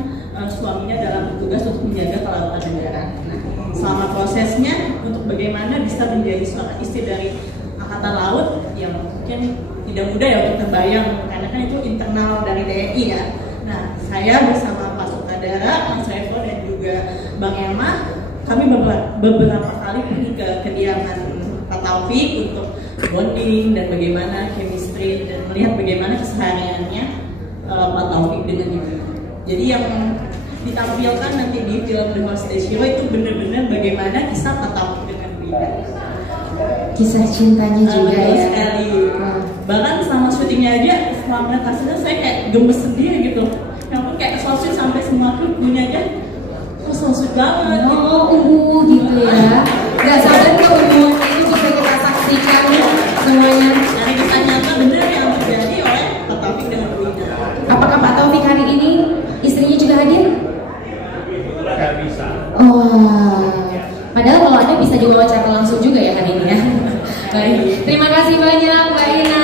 suaminya dalam tugas untuk menjaga kelautan negara. Nah, selama prosesnya untuk bagaimana bisa menjadi seorang istri dari Angkatan Laut yang mungkin tidak mudah ya untuk terbayang, karena kan itu internal dari TNI ya. Nah, saya bersama Pak Sutradara, Mas Revo dan juga Bang Emma, kami beberapa kali pergi ke kediaman Pak Taufik untuk bonding dan bagaimana chemistry dan melihat bagaimana kesehariannya Pak Taufik dengan ibu. Jadi yang ditampilkan nanti di film The Hostess Hero itu benar-benar bagaimana kisah Pak Taufik dengan ibu. Kisah cintanya juga ya. Sekali. Bahkan sama syutingnya aja, selama kasihnya saya kayak gemes sendiri gitu. Yang pun kayak sosit sampai semua krunya aja, kok sosit banget. Oh, gitu ya. Gak sabar keumuan itu bisa kita saksikan semuanya. Dari kisah nyata bener yang terjadi oleh Pak Taufik dengan Bu Ina. Apakah Pak Taufik hari ini istrinya juga hadir? Gak bisa. Oh, padahal kalau ada bisa juga wawancara langsung juga ya hari ini ya. Baik, terima kasih banyak Mbak Ina.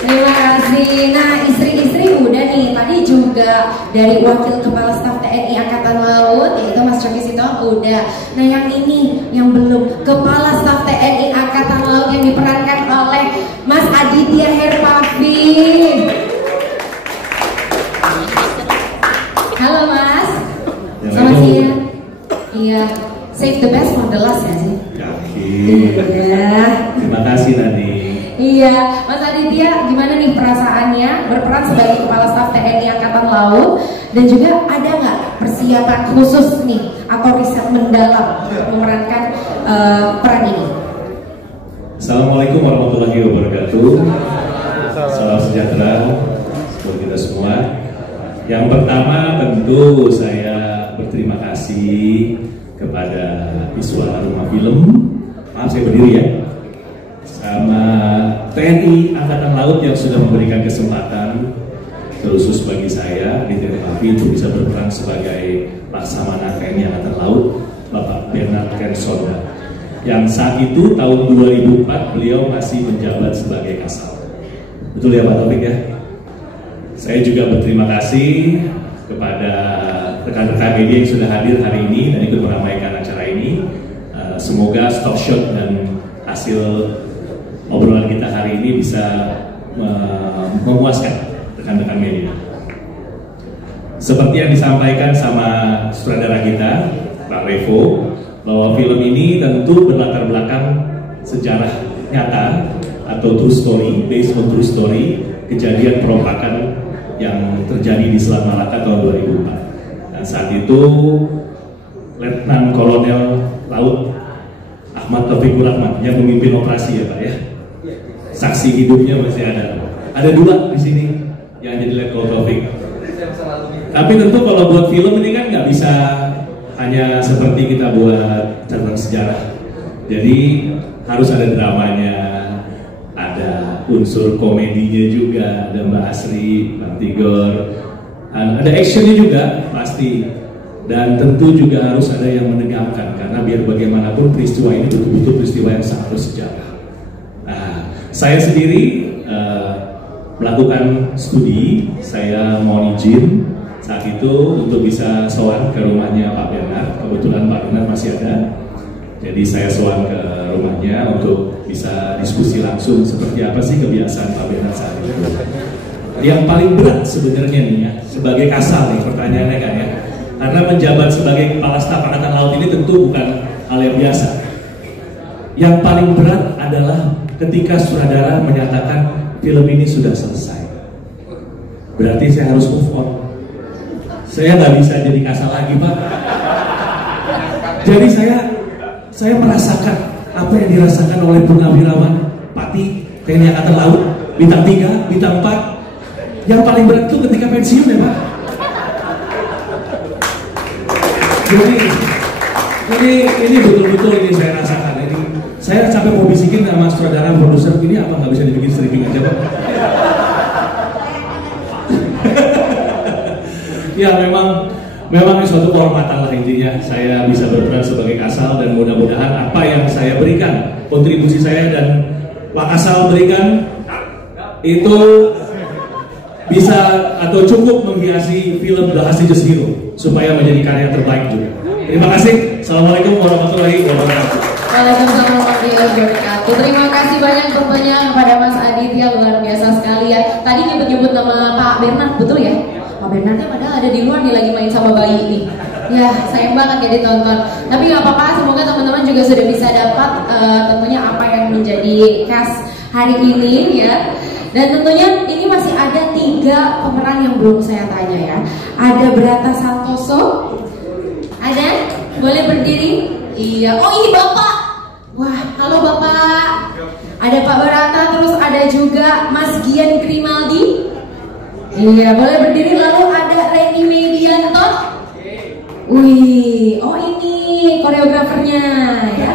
Terima kasih. Nah, istri-istri udah nih. Tadi juga dari Wakil Kepala Staf TNI Angkatan Laut, yaitu Mas Coki Sitohang udah. Nah, yang ini yang belum, Kepala Staf TNI Angkatan Laut yang diperankan oleh Mas Aditya Herpavi. Halo Mas. Selamat siang. Iya, save the best for the last ya sih. Iya. Terima kasih Nani. Iya, Mas Aditya, gimana nih perasaannya berperan sebagai Kepala Staf TNI Angkatan Laut, dan juga ada nggak persiapan khusus nih atau riset mendalam memerankan peran ini? Assalamualaikum warahmatullahi wabarakatuh. Salam sejahtera buat kita semua. Yang pertama tentu saya berterima kasih kepada Iswara Rumah Film, maaf saya berdiri ya, sama TNI Angkatan Laut yang sudah memberikan kesempatan khusus bagi saya di TNI untuk bisa berperan sebagai Laksamana TNI Angkatan Laut, Bapak Bernard Kensonda, yang saat itu tahun 2004 beliau masih menjabat sebagai Kasal. Betul ya Pak Taufik ya? Saya juga berterima kasih kepada rekan-rekan media yang sudah hadir hari ini dan ikut meramaikan acara ini. Semoga stock shot dan hasil obrolan kita hari ini bisa memuaskan rekan-rekan media. Seperti yang disampaikan sama sutradara kita, Pak Revo, bahwa film ini tentu berlatar belakang sejarah nyata atau true story, based on true story, kejadian perompakan yang terjadi di Selat Malaka tahun 2004. Dan saat itu Letnan Kolonel Laut Ahmad Taufikur Rahman yang memimpin operasi ya Pak ya. Saksi hidupnya masih ada. Ada 2 di sini yang jadi Letkol Taufik. Tapi tentu kalau buat film ini kan nggak bisa hanya seperti kita buat catatan sejarah. Jadi harus ada dramanya, ada unsur komedinya juga, ada Mbak Asri, Bang Tigor, ada actionnya juga pasti. Dan tentu juga harus ada yang menegangkan, karena biar bagaimanapun peristiwa ini betul-betul peristiwa yang sangat bersejarah. Nah, saya sendiri melakukan studi, saya mohon izin saat itu untuk bisa sowan ke rumahnya Pak Bernard. Kebetulan Pak Bernard masih ada, jadi saya sowan ke rumahnya untuk bisa diskusi langsung seperti apa sih kebiasaan Pak Bernard saat itu. Yang paling berat sebenarnya nih ya, sebagai kasal nih pertanyaannya kan ya, karena menjabat sebagai Kepala Staf Angkatan Laut ini tentu bukan hal yang biasa. Yang paling berat adalah ketika sutradara menyatakan film ini sudah selesai. Berarti saya harus move on. Saya nggak bisa jadi kasal lagi Pak. Jadi saya merasakan apa yang dirasakan oleh Purnawirawan Pati TNI Angkatan Laut bintang 3, bintang 4. Yang paling berat itu ketika pensiun ya Pak. Jadi ini betul-betul ini saya rasakan. Ini saya sampai mau bisikin sama sutradara produser, ini apa nggak bisa dibikin stripping aja Pak? Ya memang ini suatu kehormatan lah intinya. Saya bisa berperan sebagai kasal dan mudah-mudahan apa yang saya berikan, kontribusi saya dan Pak Kasal berikan itu bisa atau cukup menghiasi film The Hasidious Hero supaya menjadi karya terbaik juga. Terima kasih. Assalamualaikum warahmatullahi wabarakatuh. Waalaikumsalam warahmatullahi wabarakatuh. Terima kasih banyak tentunya kepada Mas Aditya, luar biasa sekali ya. Tadi nyebut-nyebut nama Pak Bernard, betul ya? Pak Bernardnya padahal ada di luar nih lagi main sama bayi nih. Ya sayang banget ya ditonton. Tapi nggak apa-apa, semoga teman-teman juga sudah bisa dapat tentunya apa yang menjadi cast hari ini ya. Dan tentunya ini masih ada 3 pemeran yang belum saya tanya ya. Ada Brata Santoso. Ada? Boleh berdiri? Iya. Oh ini Bapak. Wah, halo Bapak. Ada Pak Barata, terus ada juga Mas Gian Grimaldi. Iya, boleh berdiri. Lalu ada Reni Medianto. Wih, oh ini koreografernya ya.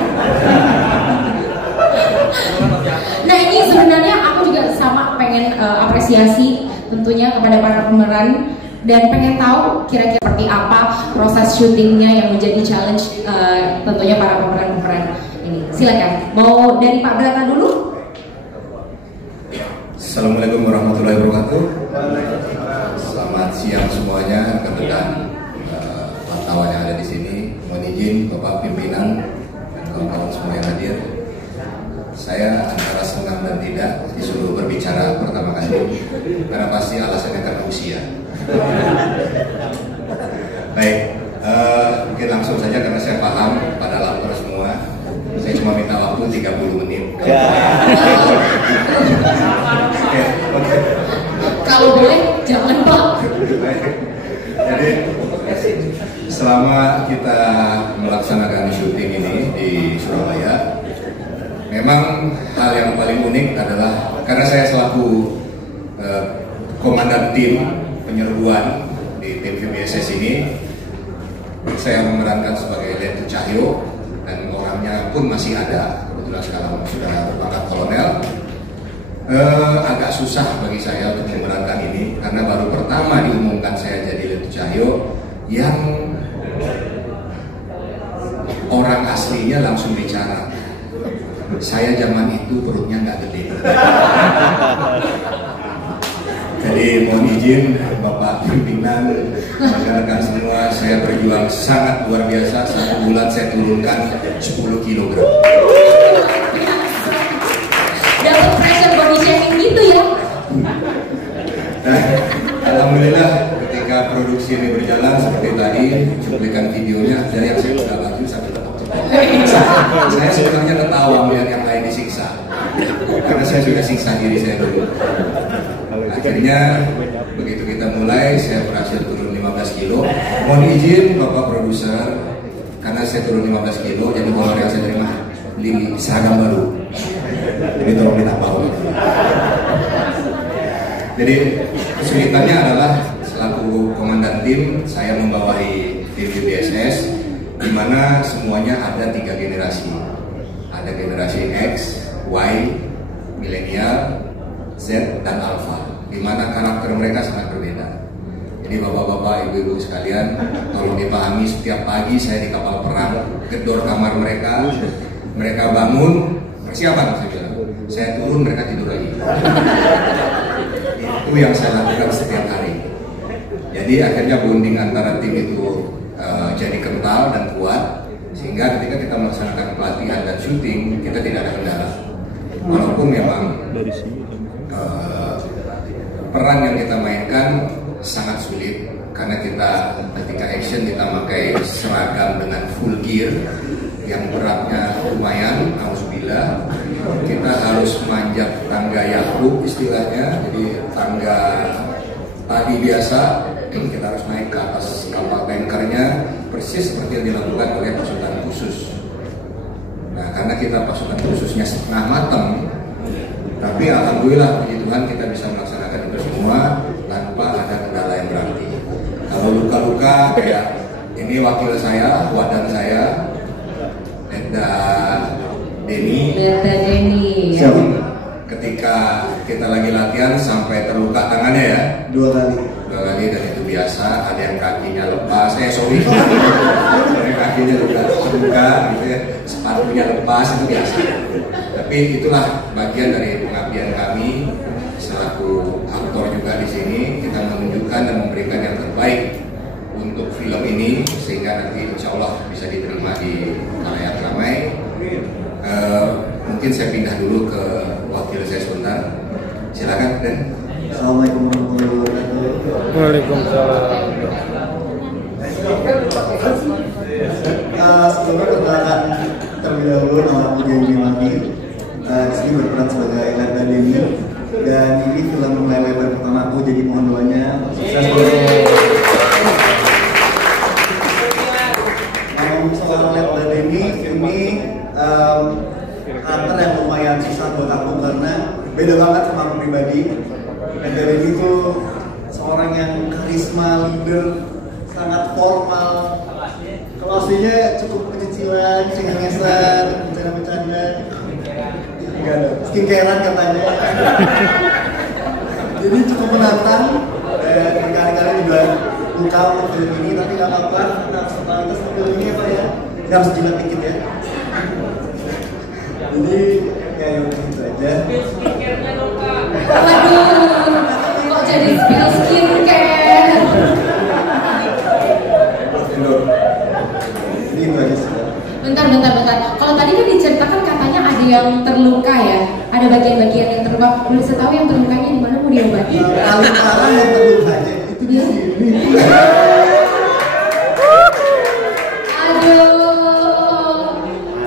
Nah ini sebenarnya aku juga sama pengen apresiasi tentunya kepada para pemeran dan pengen tahu kira-kira seperti apa proses syutingnya yang menjadi challenge tentunya para pemeran-pemeran ini. Silakan, mau dari Pak Brata dulu? Assalamualaikum warahmatullahi wabarakatuh. Selamat siang semuanya, rekan-rekan wartawan yang ada di sini. Mohon izin Bapak Pimpinan dan kawan-kawan semua yang hadir. Saya antara senang dan tidak disuruh berbicara pertama kali, karena pasti alasannya karena usia. Baik, mungkin langsung saja karena saya paham pada lapar semua. Saya cuma minta waktu 30 menit. Kalau boleh, jangan Pak. Jadi selama kita melaksanakan syuting ini di Surabaya, memang hal yang paling unik adalah karena saya selaku komandan tim penyerbuan di tim VBSS ini, saya memerankan sebagai Letu Cahyo dan orangnya pun masih ada, kebetulan sekarang sudah berpangkat kolonel. Agak susah bagi saya untuk memerankan ini karena baru pertama diumumkan saya jadi Letu Cahyo yang orang aslinya langsung bicara. Saya zaman itu perutnya nggak gede. Jadi mohon izin Bapak Pimpinan, rekan-rekan semua, saya berjuang sangat luar biasa. 1 bulan saya turunkan 10 kg. Dapat pressure body shaming gitu ya? Alhamdulillah ketika produksi ini berjalan seperti tadi cuplikan videonya, dari yang saya sudah laju sampai saya sebenarnya ketawa melihat yang lain disiksa karena saya sudah siksa diri saya dulu. akhirnya begitu kita mulai, saya berhasil turun 15 kilo. Mohon izin Bapak Produser, karena saya turun 15 kilo, jadi honor yang saya terima beli seragam baru. Jadi tolong minta bawa. Jadi kesulitannya adalah selaku komandan tim, saya membawahi tim DSS, di mana semuanya ada 3 generasi. Ada generasi X, Y, milenial, Z, dan Alpha, di mana karakter mereka sangat berbeda. Jadi bapak-bapak, ibu-ibu sekalian, tolong dipahami, setiap pagi saya di kapal perang, gedor kamar mereka, mereka bangun, persiapan saya bilang, saya turun, mereka tidur lagi. Itu yang saya lakukan setiap hari. Jadi akhirnya bonding antara tim itu jadi kental dan kuat, sehingga ketika kita melaksanakan pelatihan dan syuting, kita tidak ada kendala. Walaupun memang peran yang kita mainkan sangat sulit, karena kita ketika action kita pakai seragam dengan full gear yang beratnya lumayan, alhamdulillah. Kita harus manjat tangga Yakub istilahnya, jadi tangga tadi biasa, kita harus naik ke atas kapal tankernya, persis seperti yang dilakukan oleh pasukan khusus. Nah, karena kita pasukan khususnya setengah matang, tapi alhamdulillah puji Tuhan kita bisa melaksanakan itu semua tanpa ada kendala yang berarti. Kalau luka-luka kayak ini wakil saya, wadan saya, Leda Denny. Ketika kita lagi latihan sampai terluka tangannya ya, 2 kali dan itu biasa. Ada yang kakinya lepas, sorry, ada yang kakinya terluka gitu ya, sepatunya lepas, itu biasa. Tapi itulah bagian dari pengabdian kami selaku aktor juga di sini. Kita menunjukkan dan memberikan yang terbaik untuk film ini, sehingga nanti insya Allah bisa diterima di khalayak ramai. Mungkin saya pindah dulu ke wakil saya sebentar. Silakan, Den. Assalamualaikum warahmatullahi wabarakatuh. Waalaikumsalam. Sebelumnya perkenalkan terlebih dahulu, nama aku Dewi Maki. Di sini berperan sebagai Leda Denny, dan ini film layar lebar pertama aku, jadi mohon doanya sukses. Soal Leda Denny ini karakter yang lumayan susah buat aku karena beda banget sama aku pribadi. Leda Denny itu seorang yang karisma, leader, sangat formal. Kalau aslinya cukup kecicilan, cengengesan, bercanda-bercanda, skincarean katanya. Jadi cukup menantang dan berkali-kali juga luka untuk film ini, tapi gak apa-apa, kita harus totalitas film ini apa ya, kita harus jilat dikit ya. Jadi kayak gitu aja. Waduh, kok jadi spill skincare? Ini itu aja sih. Bentar. Kalau tadi kan diceritakan katanya ada yang terluka ya, ada bagian-bagian yang terluka. Belum saya tahu yang terlukanya di mana, mau diobati? Paling parah yang terlukanya itu di sini. Aduh,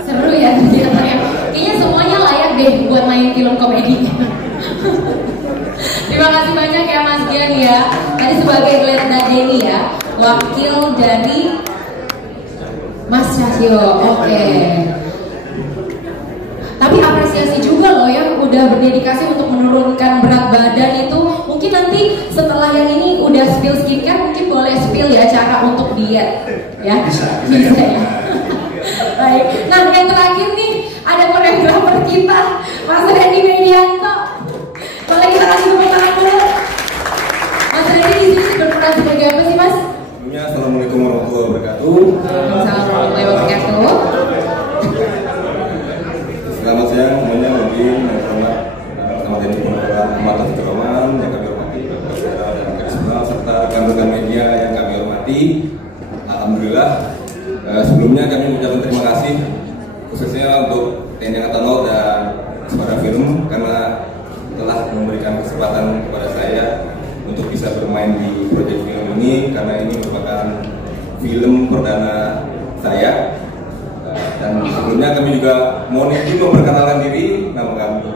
seru ya ternyata. Kayaknya semuanya layak deh buat main film komedi. Terima kasih banyak ya Mas Gian ya. Tadi sebagai Leda Denny ya, wakil dari Mas Cahyo. Oke. Tapi apresiasi juga loh ya, udah berdedikasi untuk menurunkan berat badan itu. Mungkin nanti setelah yang ini udah spill skincare, mungkin boleh spill ya cara untuk diet ya. Bisa ya. Baik. Nah, yang terakhir nih ada koreografer kita, Mas Randy Medianto. Boleh kita kasih tepuk tangan dulu. Mas Randy di sini berperan sebagai apa sih, Mas? Assalamualaikum warahmatullahi wabarakatuh. Assalamualaikum warahmatullahi wabarakatuh. Selamat siang semuanya, mungkin yang hormat Selamat ini Pemerintahan Ahmad Taufik Rahman yang kami hormati, dan Karisma serta rekan-rekan media yang kami hormati. Alhamdulillah, sebelumnya kami mengucapkan terima kasih khususnya untuk TNI Angkatan Laut dan Suara Film karena telah memberikan kesempatan kepada saya untuk bisa bermain di proyek film ini, karena ini merupakan film perdana saya. Dan sebelumnya kami juga mohon izin memperkenalkan diri, nama kami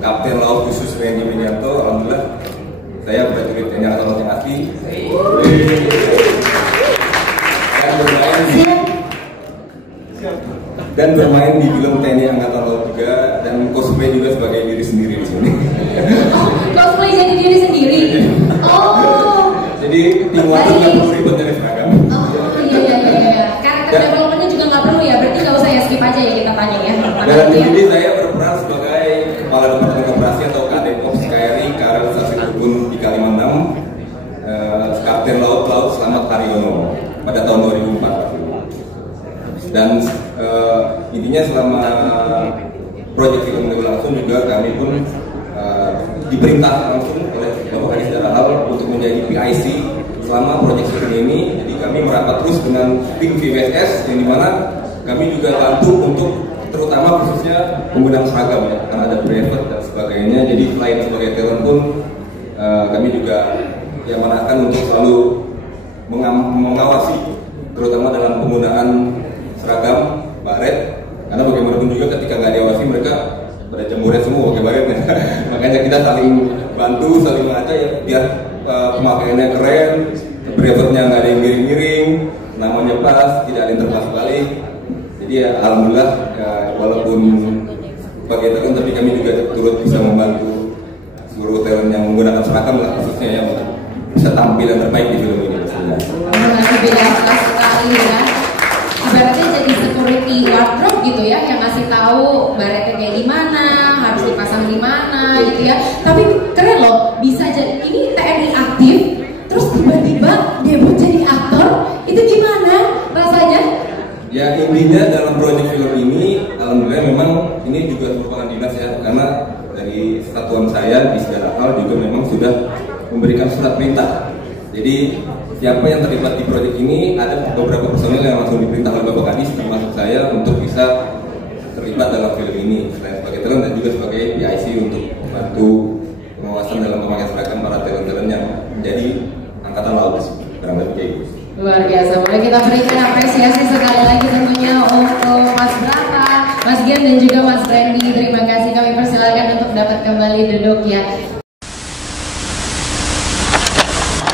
Kapten Laut Khusus Randy Medianto. Alhamdulillah Saya prajurit TNI Angkatan Laut yang asli. Dan bermain di film TNI Angkatan Laut juga, dan cosplay juga sebagai diri sendiri di sini. Oh, cosplay jadi diri sendiri. Oh. Jadi tim waktu nggak perlu ribet dari seragam. Oh iya. Karakter developmentnya juga nggak perlu ya. Berarti nggak usah ya, skip aja ya kita tanya ya. Dalam film ini saya berperan sebagai Kepala Departemen Operasi atau Kadepops KRI KRL Stasiun Ubun di Kalimantan, Kapten Laut Slamet Haryono pada tahun 2004. Dan intinya selama proyek film ini berlangsung juga kami pun diperintah langsung oleh Bapak Kadis Daral untuk menjadi PIC selama proyek film ini. Jadi kami merapat terus dengan tim VWSS yang dimana kami juga bantu untuk terutama khususnya penggunaan seragam ya, karena ada brevet dan sebagainya. Jadi selain sebagai talent pun kami juga yang menahan untuk selalu mengawasi terutama dalam penggunaan seragam baret, karena bagaimanapun juga ketika nggak diawasi mereka pada jemuran semua pakai baretnya. Makanya kita saling bantu, saling mengaca ya biar pemakaiannya keren, brevetnya nggak ada yang miring-miring, namanya pas, tidak ada yang terbalik-balik. Jadi ya alhamdulillah ya, walaupun sebagai talent tapi kami juga turut bisa membantu seluruh talent yang menggunakan seragam lah, khususnya yang bisa tampil yang terbaik di film ini. Luar biasa sekali ya. Ibaratnya jadi security wardrobe gitu ya, yang ngasih tahu baretnya kayak gimana, harus dipasang di mana gitu ya. Tapi keren loh, bisa jadi ini TNI aktif, terus tiba-tiba debut jadi aktor, itu gimana rasanya? Ya intinya dalam proyek film ini, alhamdulillah memang ini juga merupakan dinas ya, karena dari satuan saya di segala hal juga memang sudah memberikan surat perintah. Jadi siapa yang terlibat di proyek ini, ada beberapa personil yang langsung diperintah oleh Bapak Kadis termasuk saya untuk bisa terlibat dalam film ini, selain sebagai talent dan juga sebagai PIC untuk membantu pengawasan dalam pemakaian seragam para talent-talent yang menjadi Angkatan Laut. Kurang lebih kayak gitu. Luar biasa, boleh kita berikan apresiasi sekali lagi tentunya untuk Mas Brata, Mas Gian dan juga Mas Randy. Terima kasih, kami persilakan untuk dapat kembali duduk ya.